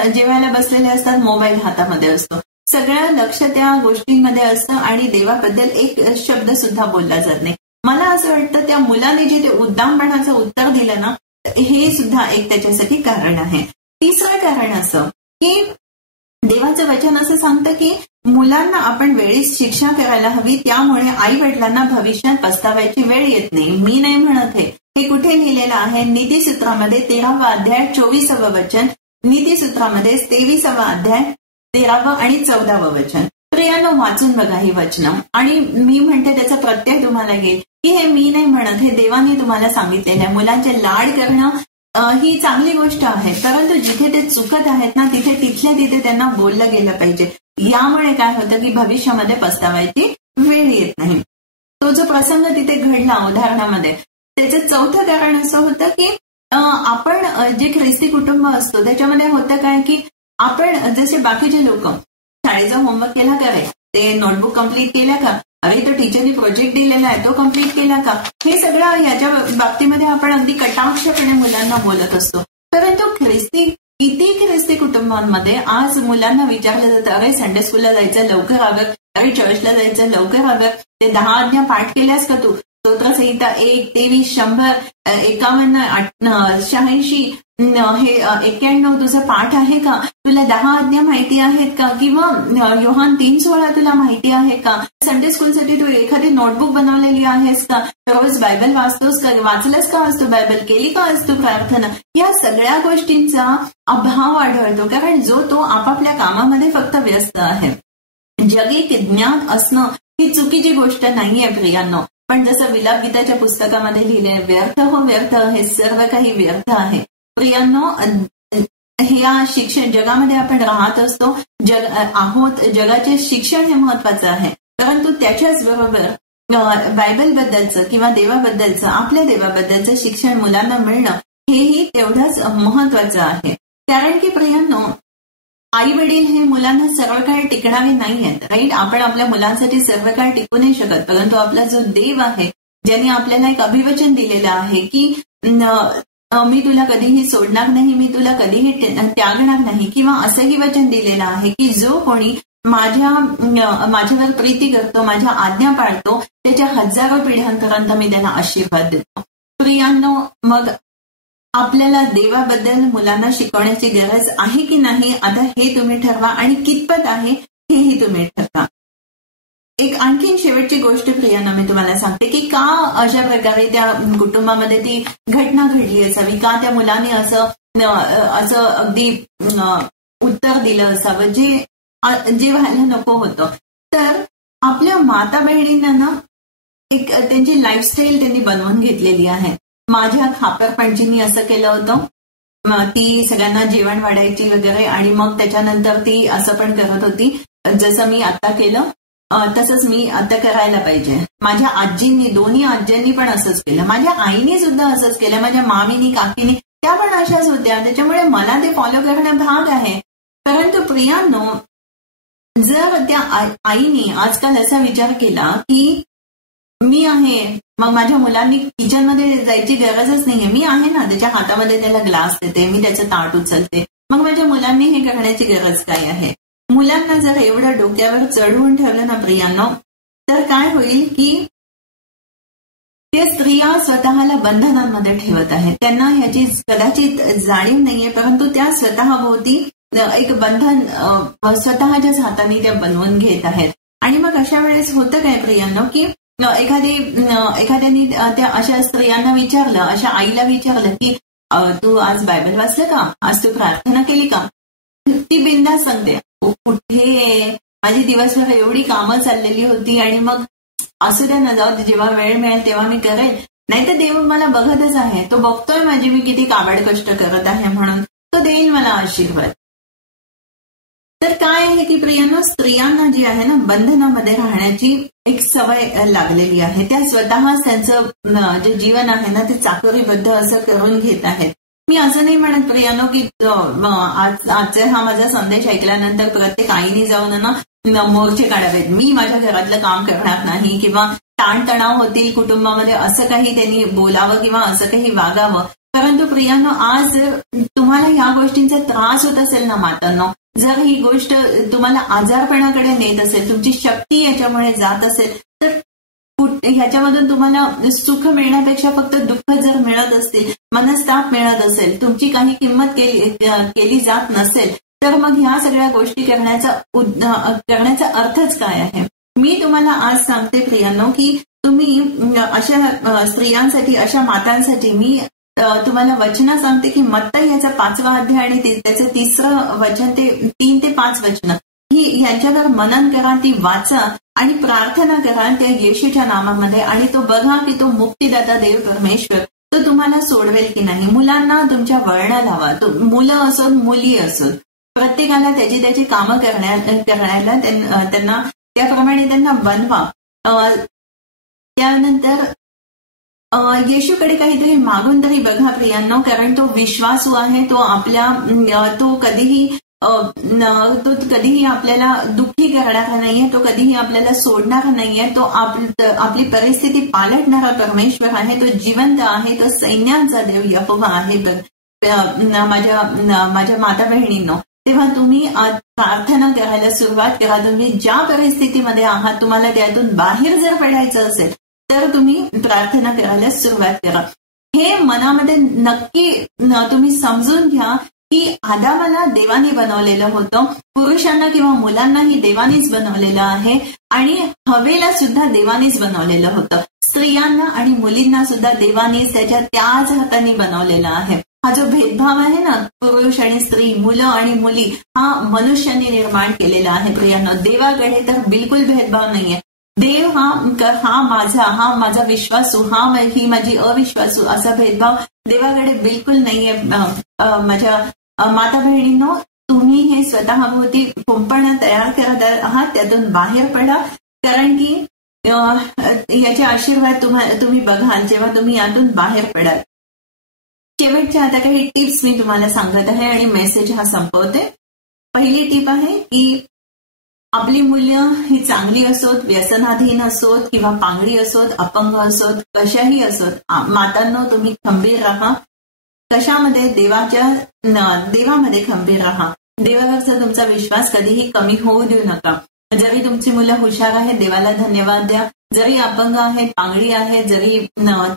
जेवायला बसलेले असतात, मोबाईल हातामध्ये असतो, सगळं लक्ष त्या गोष्टींमध्ये असतं आणि देवाबद्दल एक शब्द सुद्धा बोलला जात नाही. मला असं वाटतं त्या मुलाने जे ते उद्दामपणाचं उत्तर दिलं ना, हे सुद्धा एक त्याच्यासाठी कारण आहे. तिसरं कारण असं की देवाचं वचन असं सांगतं की मुलांना आपण वेळीच शिक्षा करायला हवी, त्यामुळे आई वडिलांना भविष्यात पस्तावायची वेळ येत नाही. मी नाही म्हणत हे कुठे लिहिलेलं आहे, नीतिसूत्रामध्ये 13वा अध्याय 24वं वचन, नीतिसूत्रामध्ये 23वा अध्याय 13वं आणि 14वं वचन. प्रियांनो, वाचून बघा ही वचनं आणि मी म्हणते त्याचा प्रत्यय तुम्हाला घेईल की हे मी नाही म्हणत, हे देवाने तुम्हाला सांगितलेलं आहे. मुलांचे लाड करणं ही चांगली गोष्ट आहे, परंतु जिथे ते चुकत आहेत ना तिथल्या तिथे त्यांना बोललं गेलं पाहिजे. यामुळे काय होतं की भविष्यामध्ये पस्तावायची वेळ येत नाही. तो जो प्रसंग तिथे घडला उदाहरणामध्ये, त्याचं चौथं कारण असं होतं की आपण जे ख्रिस्ती कुटुंब असतो त्याच्यामध्ये होतं काय की आपण जसे बाकीचे लोक शाळेचा होमवर्क केला करायचं, ते नोटबुक कम्प्लीट केल्या का, अरे तो टीचरनी प्रोजेक्ट दिलेला आहे तो कम्प्लीट केला का, हे सगळं याच्या बाबतीमध्ये आपण अगदी कटाक्षपणे मुलांना बोलत असतो. परंतु किती ख्रिस्ती कुटुंबांमध्ये आज मुलांना विचारलं जातं, अरे संडे स्कूलला जायचं लवकर आवर, अरे चर्चला जायचं लवकर आवर, ते 10 आज्ञा पाठ केल्यास का तू, स्तोत्रसंहिता 1, 23, 100, 51, 86, हे 91 तुझं पाठ आहे का, तुला 10 आज्ञा माहिती आहेत का, किंवा योहान 3:16 तुला माहिती आहे का, संडे स्कूलसाठी तू एखादी नोटबुक बनवलेली आहेस का, रोज बायबल वाचतोस का, वाचलंस का आज तू बायबल, केली का आज तू प्रार्थना. या सगळ्या गोष्टींचा अभाव आढळतो, कारण तो आपापल्या कामामध्ये फक्त व्यस्त आहे. जगिक ज्ञान असणं ही चुकीची गोष्ट नाहीये प्रियांनो, पण जसं विलाप गीताच्या पुस्तकामध्ये लिहिले, व्यर्थ हो व्यर्थ, हे सर्व काही व्यर्थ आहे. प्रियांनो, ह्या शिक्षण जगामध्ये आपण राहत असतो, जगाचे शिक्षण हे महत्वाचं आहे, परंतु त्याच्याच बरोबर बायबल बद्दलचं किंवा देवाबद्दलचं, आपल्या देवाबद्दलचं शिक्षण मुलांना मिळणं हेही तेवढंच महत्वाचं आहे. कारण की प्रियांनो, आई वडील हे मुलांना सर्व काळ टिकणारे नाही आहेत, राईट. आपण आपल्या मुलांसाठी सर्व काळ टिकू नाही शकत, परंतु आपला जो देव आहे, ज्याने आपल्याला एक अभिवचन दिलेलं आहे की मी तुला कधीही सोडणार नाही, मी तुला कधीही त्यागणार नाही, किंवा असंही वचन दिलेलं आहे की जो कोणी माझ्यावर प्रीती करतो, माझ्या आज्ञा पाळतो, त्याच्या 1000 पिढ्यांपर्यंत मी त्याला आशीर्वाद देतो. प्रियांनो, मग आपल्याला देवाबद्दल मुलांना शिकवण्याची गरज आहे की नाही, आता हे तुम्ही ठरवा, आणि कितपत आहे हेही तुम्ही ठरवा. एक आणखीन शेवटची गोष्ट प्रियांना मी तुम्हाला सांगते की का अशा प्रकारे त्या कुटुंबामध्ये ती घटना घडली असावी, का त्या मुलाने असं अगदी उत्तर दिलं असावं जे व्हायला नको होतं. तर आपल्या माता बहिणींना ना एक त्यांची लाईफस्टाईल त्यांनी बनवून घेतलेली आहे. माझ्या खापरपणजींनी असं केलं होतं, ती सगळ्यांना जेवण वाढायची वगैरे, आणि मग त्याच्यानंतर ती असं पण करत होती, जसं मी आता केलं तसंच मी आता करायला पाहिजे. माझ्या आजींनी, दोन्ही आज्यांनी पण असंच केलं, माझ्या आईने सुद्धा असंच केलं, माझ्या मामीनी, काकीनी, त्या पण अशाच होत्या. त्याच्यामुळे मला ते फॉलो करणं भाग आहे. परंतु प्रियांनो, जर त्या आईने आजकाल असा विचार केला की मी आहे, मग माझ्या मुलांनी किचनमध्ये जायची गरजच नाहीये, मी आहे ना, त्याच्या हातामध्ये त्याला ग्लास देते, मी त्याचं ताट उचलते, मग माझ्या मुलांनी हे करण्याची गरज काय आहे. मुलांना जर एवढं डोक्यावर चढवून ठेवलं ना प्रियांनो, तर काय होईल की त्या स्त्रिया स्वतःला बंधनांमध्ये ठेवत आहेत. त्यांना ह्याची कदाचित जाणीव नाहीये, परंतु त्या स्वतःभोवती एक बंधन स्वतःच्याच हाताने त्या बनवून घेत आहेत. आणि मग अशा वेळेस होतं काय प्रियांनो की एखाद्याने त्या अशा स्त्रियांना विचारलं, अशा आईला विचारलं की तू आज बायबल वाचलं का, आज तू प्रार्थना केली का, ती बिनधास्त सांगते, कुठे, माझी दिवसभर एवढी कामं चाललेली होती, आणि मग असू द्या ना, जाऊ, जेव्हा वेळ मिळेल तेव्हा मी करेल, नाही तर देव मला बघतच आहे, तो बघतोय माझी मी किती काबाड कष्ट करत आहे, म्हणून तो देईल मला आशीर्वाद. तर काय आहे की प्रियांनो, स्त्रियांना जी आहे ना बंधनामध्ये राहण्याची एक सवय लागलेली आहे. त्या स्वतःच त्यांचं जे जीवन आहे ना ते चाकोरीबद्ध असं करून घेत आहेत. मी असं नाही म्हणत प्रियांनो की आजचा हा माझा संदेश ऐकल्यानंतर प्रत्येक आईने जाऊन ना मोर्चे काढावेत, मी माझ्या घरातलं काम करणार नाही, किंवा ताणतणाव होतील कुटुंबामध्ये, असं काही त्यांनी बोलावं किंवा असं काही वागावं. परंतु प्रियांनो, आज तुम्हाला ह्या गोष्टींचा त्रास होत असेल ना मातांनो, जर ही गोष्ट तुम्हाला आजारपणाकडे नेत असेल, तुमची शक्ती याच्यामुळे जात असेल, तर ह्याच्यामधून तुम्हाला सुख मिळण्यापेक्षा फक्त दुःख जर मिळत असतील, मनस्ताप मिळत असेल, तुमची काही किंमत केली जात नसेल, तर मग ह्या सगळ्या गोष्टी करण्याचा अर्थच काय आहे. मी तुम्हाला आज सांगते प्रियांनो की तुम्ही अशा स्त्रियांसाठी, अशा मातांसाठी मी तुम्हाला वचन सांगते की मत्ती याचा 5वा अध्याय आणि त्याचं 3रं वचन, ते 3 ते 5 वचनं ही यांच्यावर मनन करा, ती वाचा आणि प्रार्थना करा त्या येशूच्या नामामध्ये, आणि तो बघा की तो मुक्तिदाता देव परमेश्वर तो तुम्हाला सोडवेल की नाही. मुलांना तुमच्या वळणा लावा, तो मुलं असोत मुली असोत, प्रत्येकाला त्याची त्याची कामं करण्याला त्यांना त्याप्रमाणे त्यांना बनवा. त्यानंतर येशूकडे काहीतरी मागून तरी बघा प्रियांनो, कारण तो विश्वासू आहे, तो कधीही तो कधीही आपल्याला दुःखी करणारा नाहीये, तो कधीही आपल्याला सोडणारा नाहीये, तो आपली परिस्थिती पालटणारा परमेश्वर आहे, तो जिवंत आहे, तो सैन्यांचा देव यहोवा आहे. माझ्या माता बहिणींनो, तेव्हा तुम्ही प्रार्थना करायला सुरुवात करा. तुम्ही ज्या परिस्थितीमध्ये आहात, तुम्हाला त्यातून बाहेर जर पडायचं असेल तर तुम्ही प्रार्थना करायला सुरुवात करा. हे मनामध्ये नक्की तुम्ही समजून घ्या की आदामाला देवाने बनवलेलं होतं, पुरुषांना किंवा मुलांनाही देवानेच बनवलेलं आहे आणि हवेला सुद्धा देवानेच बनवलेलं होतं. स्त्रियांना आणि मुलींना सुद्धा देवानेच त्याच हाताने बनवलेला आहे. हा जो भेदभाव आहे ना, पुरुष आणि स्त्री, मुलं आणि मुली, हा मनुष्याने निर्माण केलेला आहे. प्रियांनो, देवाकडे तर बिलकुल भेदभाव नाहीये. देव हा माझा विश्वासू, ही माझी अविश्वासू, असा भेदभाव देवाकडे बिलकुल नाहीये. माझ्या माता बहिणींनो, तुम्ही हे स्वतःभोवती कुंपण तयार करत आहात, त्यातून बाहेर पडा, कारण की याचे आशीर्वाद तुम्ही बघाल जेव्हा तुम्ही यातून बाहेर पडाल. शेवटच्या आता काही टिप्स मी तुम्हाला सांगत आहे आणि मेसेज हा संपवते. पहिली टिप आहे की आपली मूल्य ही चांगली असोत, व्यसनाधीन असोत किंवा पांगडी असोत, अपंग असोत, कशाही असोत, मातांनो तुम्ही खंबीर राहा. कशामध्ये? देवामध्ये खंबीर राहा. देवावरचा तुमचा विश्वास कधीही कमी होऊ देऊ नका. जरी तुमची मुलं हुशार आहेत, देवाला धन्यवाद द्या. जरी अपंग आहेत, पांगडी आहेत, जरी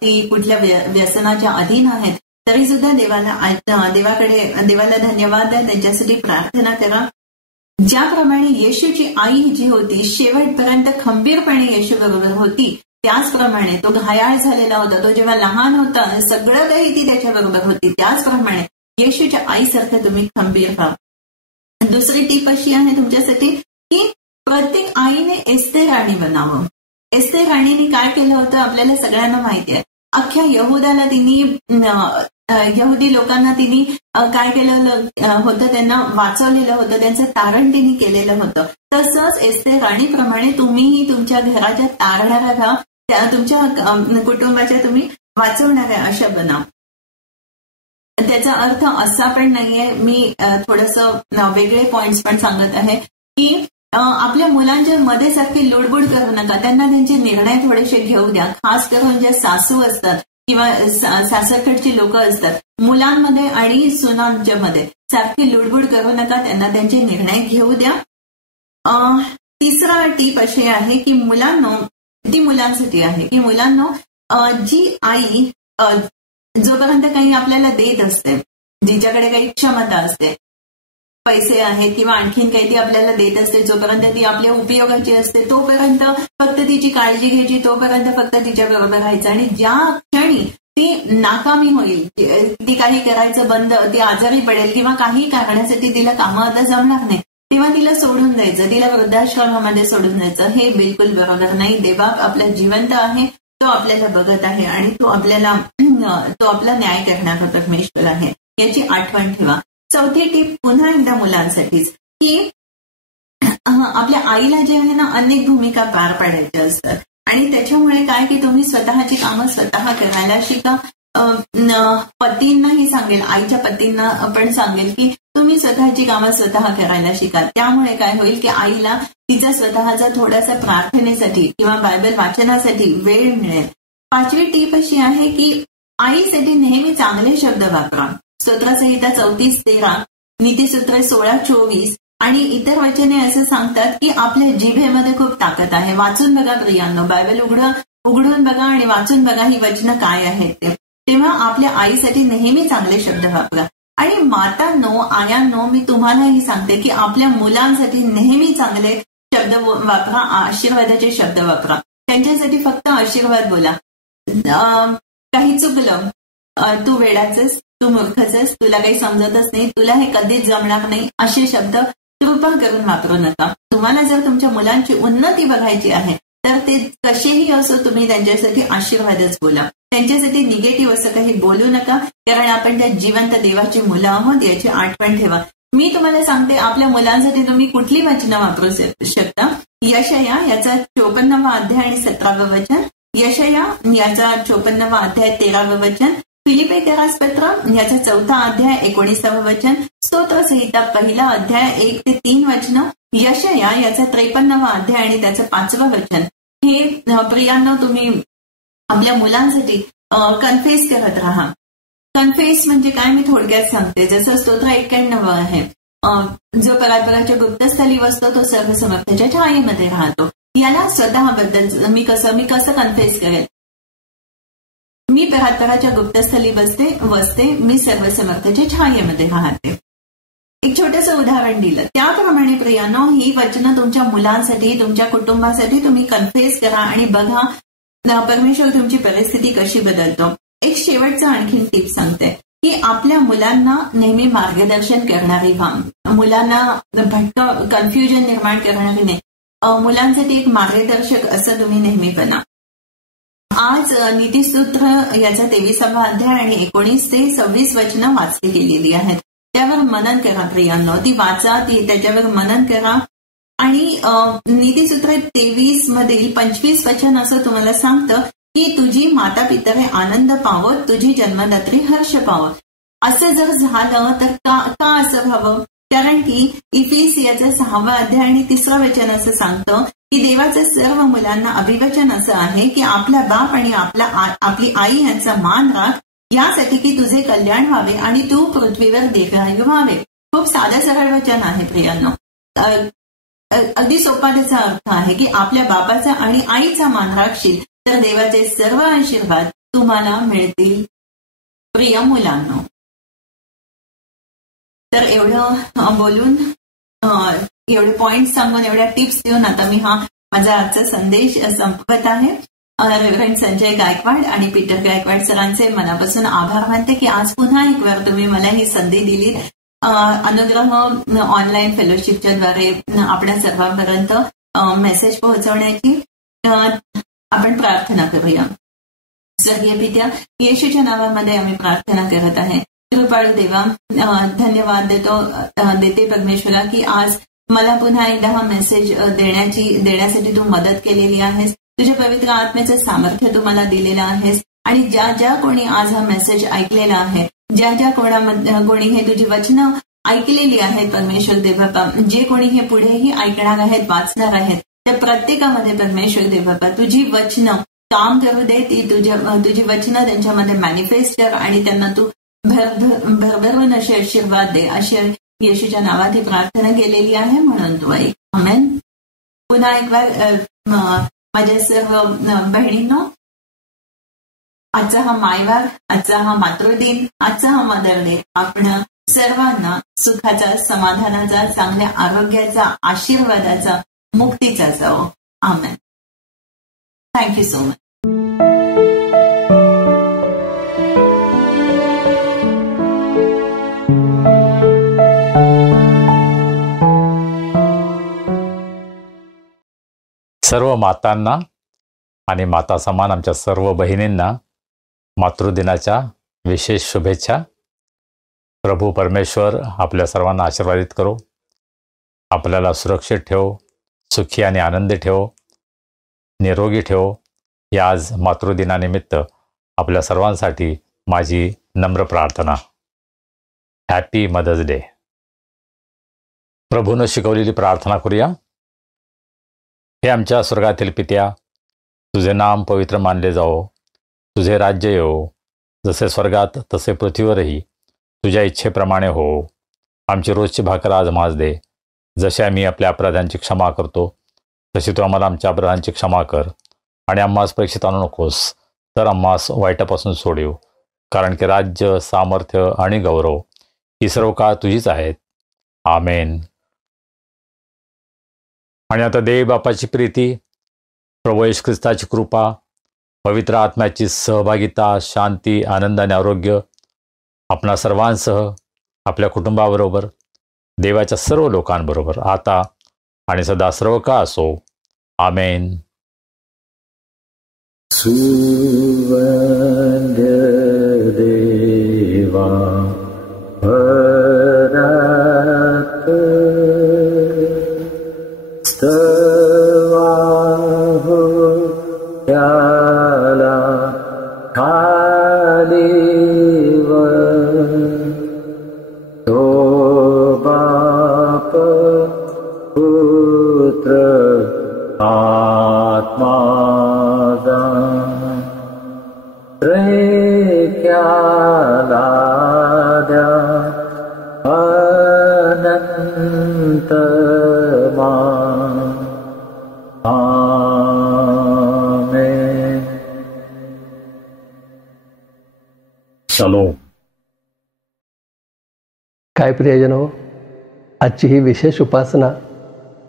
ती कुठल्या व्यसनाच्या अधीन आहेत, तरी सुद्धा देवाला धन्यवाद द्या, त्यांच्यासाठी प्रार्थना करा. ज्याप्रमाणे येशूची आई जी होती शेवटपर्यंत खंबीरपणे येशू बरोबर होती, त्याचप्रमाणे तो घायाळ झालेला होता, तो जेव्हा लहान होता सगळं काही ती त्याच्याबरोबर होती, त्याचप्रमाणे येशूच्या आईसारखं तुम्ही खंबीर व्हा. दुसरी टीप अशी आहे तुमच्यासाठी की प्रत्येक आईने एस्तेर राणी बनावं. एस्तेर राणीने काय केलं होतं आपल्याला सगळ्यांना माहिती आहे. अख्ख्या यहुदी लोकांना तिने काय केलेलं होतं, त्यांना वाचवलेलं होतं, त्यांचं तारण तिने केलेलं होतं. तसंच एस्तेर राणीप्रमाणे तुम्हीही तुमच्या घराच्या तारणाऱ्या, तुमच्या कुटुंबाच्या तुम्ही वाचवणाऱ्या अशा बना. त्याचा अर्थ असा पण नाहीये, मी थोडंसं वेगळे पॉइंट्स पण सांगत आहे की आपल्या मुलांच्या मध्ये सारखी लुडबुड करू नका. त्यांना त्यांचे निर्णय थोडेसे घेऊ द्या. खास करून ज्या सासू असतात किंवा सासरकडची लोक असतात, मुलांमध्ये आणि सुनांच्या मध्ये सारखी लुडबुड करू नका. त्यांना त्यांचे निर्णय घेऊ द्या. तिसरा टीप अशी आहे की मुलांसाठी आहे की मुलांनो, जी आई जोपर्यंत काही आपल्याला देत असते, जिच्याकडे काही क्षमता असते, पैसे आहेत किंवा आणखीन काही ती आपल्याला देत असते, जोपर्यंत ती आपल्या उपयोगाची असते तोपर्यंत फक्त तिची काळजी घ्यायची, तोपर्यंत फक्त तिच्या बरोबर राहायचं. आणि ज्या क्षणी ती नाकामी होईल, ती काही करायचं बंद, ती आजारी पडेल किंवा काही कारणासाठी तिला कामं आता जमणार नाही, तेव्हा तिला सोडून द्यायचं, तिला वृद्धाश्रमामध्ये सोडून द्यायचं. हे बिलकुल बरोबर नाही. देवा आपला जिवंत आहे, तो आपल्याला बघत आहे आणि तो आपला न्याय करणारा परमेश्वर आहे, याची आठवण ठेवा. चौथी टीप पुन्हा एकदा मुलांसाठीच की आपल्या आईला जे आहे ना अनेक भूमिका पार पाडायच्या असतात आणि त्याच्यामुळे काय की तुम्ही स्वतःची कामं स्वतः करायला शिका. पतींनाही सांगेल, आईच्या पतींना पण सांगेल की तुम्ही स्वतःची कामं स्वतः करायला शिका. त्यामुळे काय होईल की आईला तिचा स्वतःचा थोडासा प्रार्थनेसाठी किंवा बायबल वाचनासाठी वेळ मिळेल. पाचवी टीप अशी आहे की आईसाठी नेहमी चांगले शब्द वापरा. स्तोत्रसंहिता 34:13, नीतिसूत्र 16:24 आणि इतर वचने असं सांगतात की आपल्या जिभेमध्ये खूप ताकद आहे. वाचून बघा प्रियांनो, बायबल उघडून बघा आणि वाचून बघा ही वचनं काय आहेत ते. तेव्हा आपल्या आईसाठी नेहमी चांगले शब्द वापरा. आणि मातांनो, आयांनो, मी तुम्हालाही सांगते की आपल्या मुलांसाठी नेहमी चांगले शब्द वापरा, आशीर्वादाचे शब्द वापरा. त्यांच्यासाठी फक्त आशीर्वाद बोला. काही चुकलं, तू वेडाचंस, तू मूर्खचंस, तुला काही समजतच नाही, तुला हे कधीच जमणार नाही, असे शब्द कृपा करून वापरू नका. तुम्हाला जर तुमच्या मुलांची उन्नती बघायची आहे तर ते कसेही असो तुम्ही त्यांच्यासाठी आशीर्वादच बोला. त्यांच्यासाठी निगेटिव्ह असं काही बोलू नका, कारण आपण त्या जिवंत देवाची मुलं आहोत याची आठवण ठेवा. मी तुम्हाला सांगते, आपल्या मुलांसाठी तुम्ही कुठली वचनं वापरू शकता. यशया याचा 54वा अध्याय आणि 17वे वचन, यशया याचा 54वा अध्याय 13वे वचन, फिलिप्पी पत्र याचा 4था अध्याय 19वे वचन, स्तोत्र संहिता 1 अध्याय 1 ते 3 वचन, यशया याचा 53वा अध्याय आणि त्याचं 5वं वचन, हे प्रियांनो तुम्ही आपल्या मुलांसाठी कन्फेस करत राहा. कन्फेस म्हणजे काय मी थोडक्यात सांगते. जसं स्तोत्र 91 आहे, जो परात्पराच्या गुप्तस्थली बसतो तो सर्वसमर्थाच्या छायेमध्ये राहतो. याला स्वतःबद्दल मी कसं कन्फेस करेल. मी परात्पराच्या गुप्तस्थली वसते, मी सर्वसमर्थाच्या छायेमध्ये राहते. एक छोटंसं उदाहरण दिलं त्याप्रमाणे प्रियांनो ही वचनं तुमच्या मुलांसाठी, तुमच्या कुटुंबासाठी तुम्ही कन्फेस करा आणि बघा परमेश्वर तुमची परिस्थिती कशी बदलतो. एक शेवटचं आणखीन टिप सांगते की आपल्या मुलांना नेहमी मार्गदर्शन करणारी व्हा. मुलांना भटकं कन्फ्युजन निर्माण करणारी नाही. मुलांसाठी एक मार्गदर्शक असं तुम्ही नेहमी बना. आज नीतिसूत्र याचा 23वा अध्याय आणि 19 ते 26 वचनं वाचली गेलेली आहेत. त्यावर मनन करा प्रियांनो. ती वाचा, ती त्याच्यावर मनन करा. आणि नीतिसूत्र 23 मधील 25 वचन असं तुम्हाला सांगतं की तुझी माता पितरे आनंद पावत, तुझी जन्मदात्री हर्ष पावत. असं जर झालं तर का असं व्हावं? कारण की इफिसियाचं 6वा अध्याय आणि 3रं वचन असं सांगतं की देवाचं सर्व मुलांना अभिवचन असं आहे की आपला बाप आणि आपली आई यांचा मान राख, यासाठी की तुझे कल्याण व्हावे आणि तू पृथ्वीवर दीर्घायू व्हावे. खूप साधं सरळ वचन आहे प्रियांनो. अगदी सोपा त्याचा अर्थ आहे की आपल्या बापाचा आणि आईचा मान राखशील तर देवाचे सर्व आशीर्वाद तुम्हाला मिळतील. प्रिय मुलांनो, तर एवढं बोलून, एवढे पॉइंट सांगून, एवढ्या टिप्स देऊन आता मी हा माझा आजचा संदेश संपवत आहे. रेव्हरंड संजय गायकवाड आणि पीटर गायकवाड सरांचे मनापासून आभार मानते की आज पुन्हा एक वेळ तुम्ही मला ही संधी दिली. अनुग्रह ऑनलाईन फेलोशिपच्या द्वारे आपल्या सर्वांपर्यंत मेसेज पोहोचवण्याची आपण प्रार्थना करूया. स्वर्गीय पित्या, येशूच्या नावामध्ये आम्ही प्रार्थना करत आहे. कृपाळू देवा, धन्यवाद देते परमेश्वरा की आज मला पुन्हा एकदा हा मेसेज देण्यासाठी तू मदत केलेली आहेस. तुझ्या पवित्र आत्म्याचं सामर्थ्य तू मला दिलेलं आहेस. आणि ज्या कोणी आज हा मेसेज ऐकलेला आहे, ज्या कोणी हे तुझी वचनं ऐकलेली आहेत परमेश्वर देवबापा, जे कोणी हे पुढेही ऐकणार आहेत, वाचणार आहेत, त्या प्रत्येकामध्ये परमेश्वर देवबापा तुझी वचनं काम करू दे. ती तुझी वचनं त्यांच्यामध्ये मॅनिफेस्ट कर आणि त्यांना तू भरभरून असे आशीर्वाद दे. अशी येशूच्या नावात ही प्रार्थना केलेली आहे, म्हणून तू ऐक. आमेन. पुन्हा एक वेळ माझ्या सर्व बहिणींनो, आजचा हा मायवार, आजचा हा मातृदिन, आजचा हा मदर डे आपण सर्वांना सुखाचा, समाधानाचा, चांगल्या आरोग्याचा, आशीर्वादाचा, मुक्तीचा जावो. आमेन. Thank you so much. सर्व मातांना आणि माता समान आमच्या सर्व बहिणींना मातृदिनाच्या विशेष शुभेच्छा. प्रभू परमेश्वर आपल्या सर्वांना आशीर्वादित करो, आपल्याला सुरक्षित ठेवो, सुखी आणि आनंदी ठेवो, निरोगी ठेवो. या आज मातृदिनानिमित्त आपल्या सर्वांसाठी माझी नम्र प्रार्थना. Happy mother's day. प्रभूनं शिकवलेली प्रार्थना करूया. हे आमच्या स्वर्गातील पित्या, तुझे नाम पवित्र मानले जाओ, तुझे राज्य येवो, जसे स्वर्गात तसे पृथ्वीवरही तुझ्या इच्छेप्रमाणे हो. आमची रोजची भाकर आज आम्हास दे, जसे आम्ही आपल्या अपराधांची क्षमा करतो तशी तू आम्हाला आमच्या अपराधांची क्षमा कर. आणि आम्हास परीक्षेत आणू नकोस, तर आम्हास वाईटापासून सोडव. कारण की राज्य, सामर्थ्य आणि गौरव ही सर्व काळ तुझीच आहेत. आमेन. आणि आता देव बापाची प्रीती, प्रभू येशू ख्रिस्ताची कृपा, पवित्र आत्म्याची सहभागिता, शांती, आनंद आणि आरोग्य आपणा सर्वांसह, आपल्या कुटुंबाबरोबर, देवाच्या सर्व लोकांबरोबर आता आणि सदा सर्व काळ असो. आमेन. सुवंद्य देवा भरत स्तवाहो त्याला खालीवर तो त्याला द्या अनंत मान. आमेन. शालोम. काय प्रियजन हो, आजची ही विशेष उपासना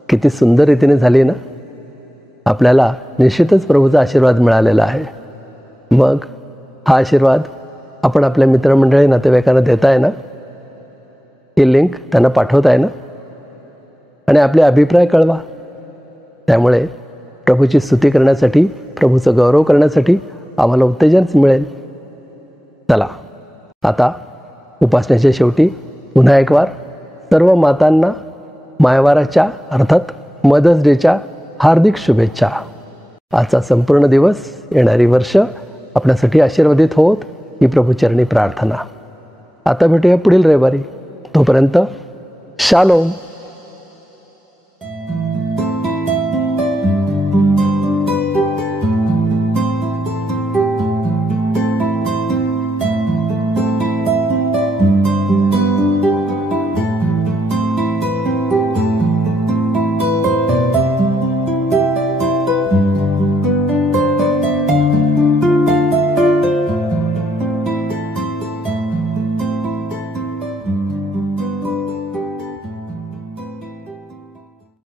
किती सुंदर रीतीने झाली ना. आपल्याला निश्चितच प्रभूचा आशीर्वाद मिळालेला आहे. मग हा आशीर्वाद आपण आपल्या मित्रमंडळी नातेवाईकांना देताय ना, ही लिंक त्यांना पाठवताय ना, आणि आपले अभिप्राय कळवा. त्यामुळे प्रभूची स्तुती करण्यासाठी, प्रभूचा गौरव करण्यासाठी आम्हाला उत्तेजनच मिळेल. चला आता उपासनेच्या शेवटी पुन्हा एक वार सर्व मातांना मायवाराच्या अर्थात मदर्स डेच्या हार्दिक शुभेच्छा. आजचा संपूर्ण दिवस, येणारी वर्ष आपल्यासाठी आशीर्वादित होत ही प्रभूचरणी प्रार्थना. आता भेटूया पुढील रविवारी. तोपर्यंत शालोम.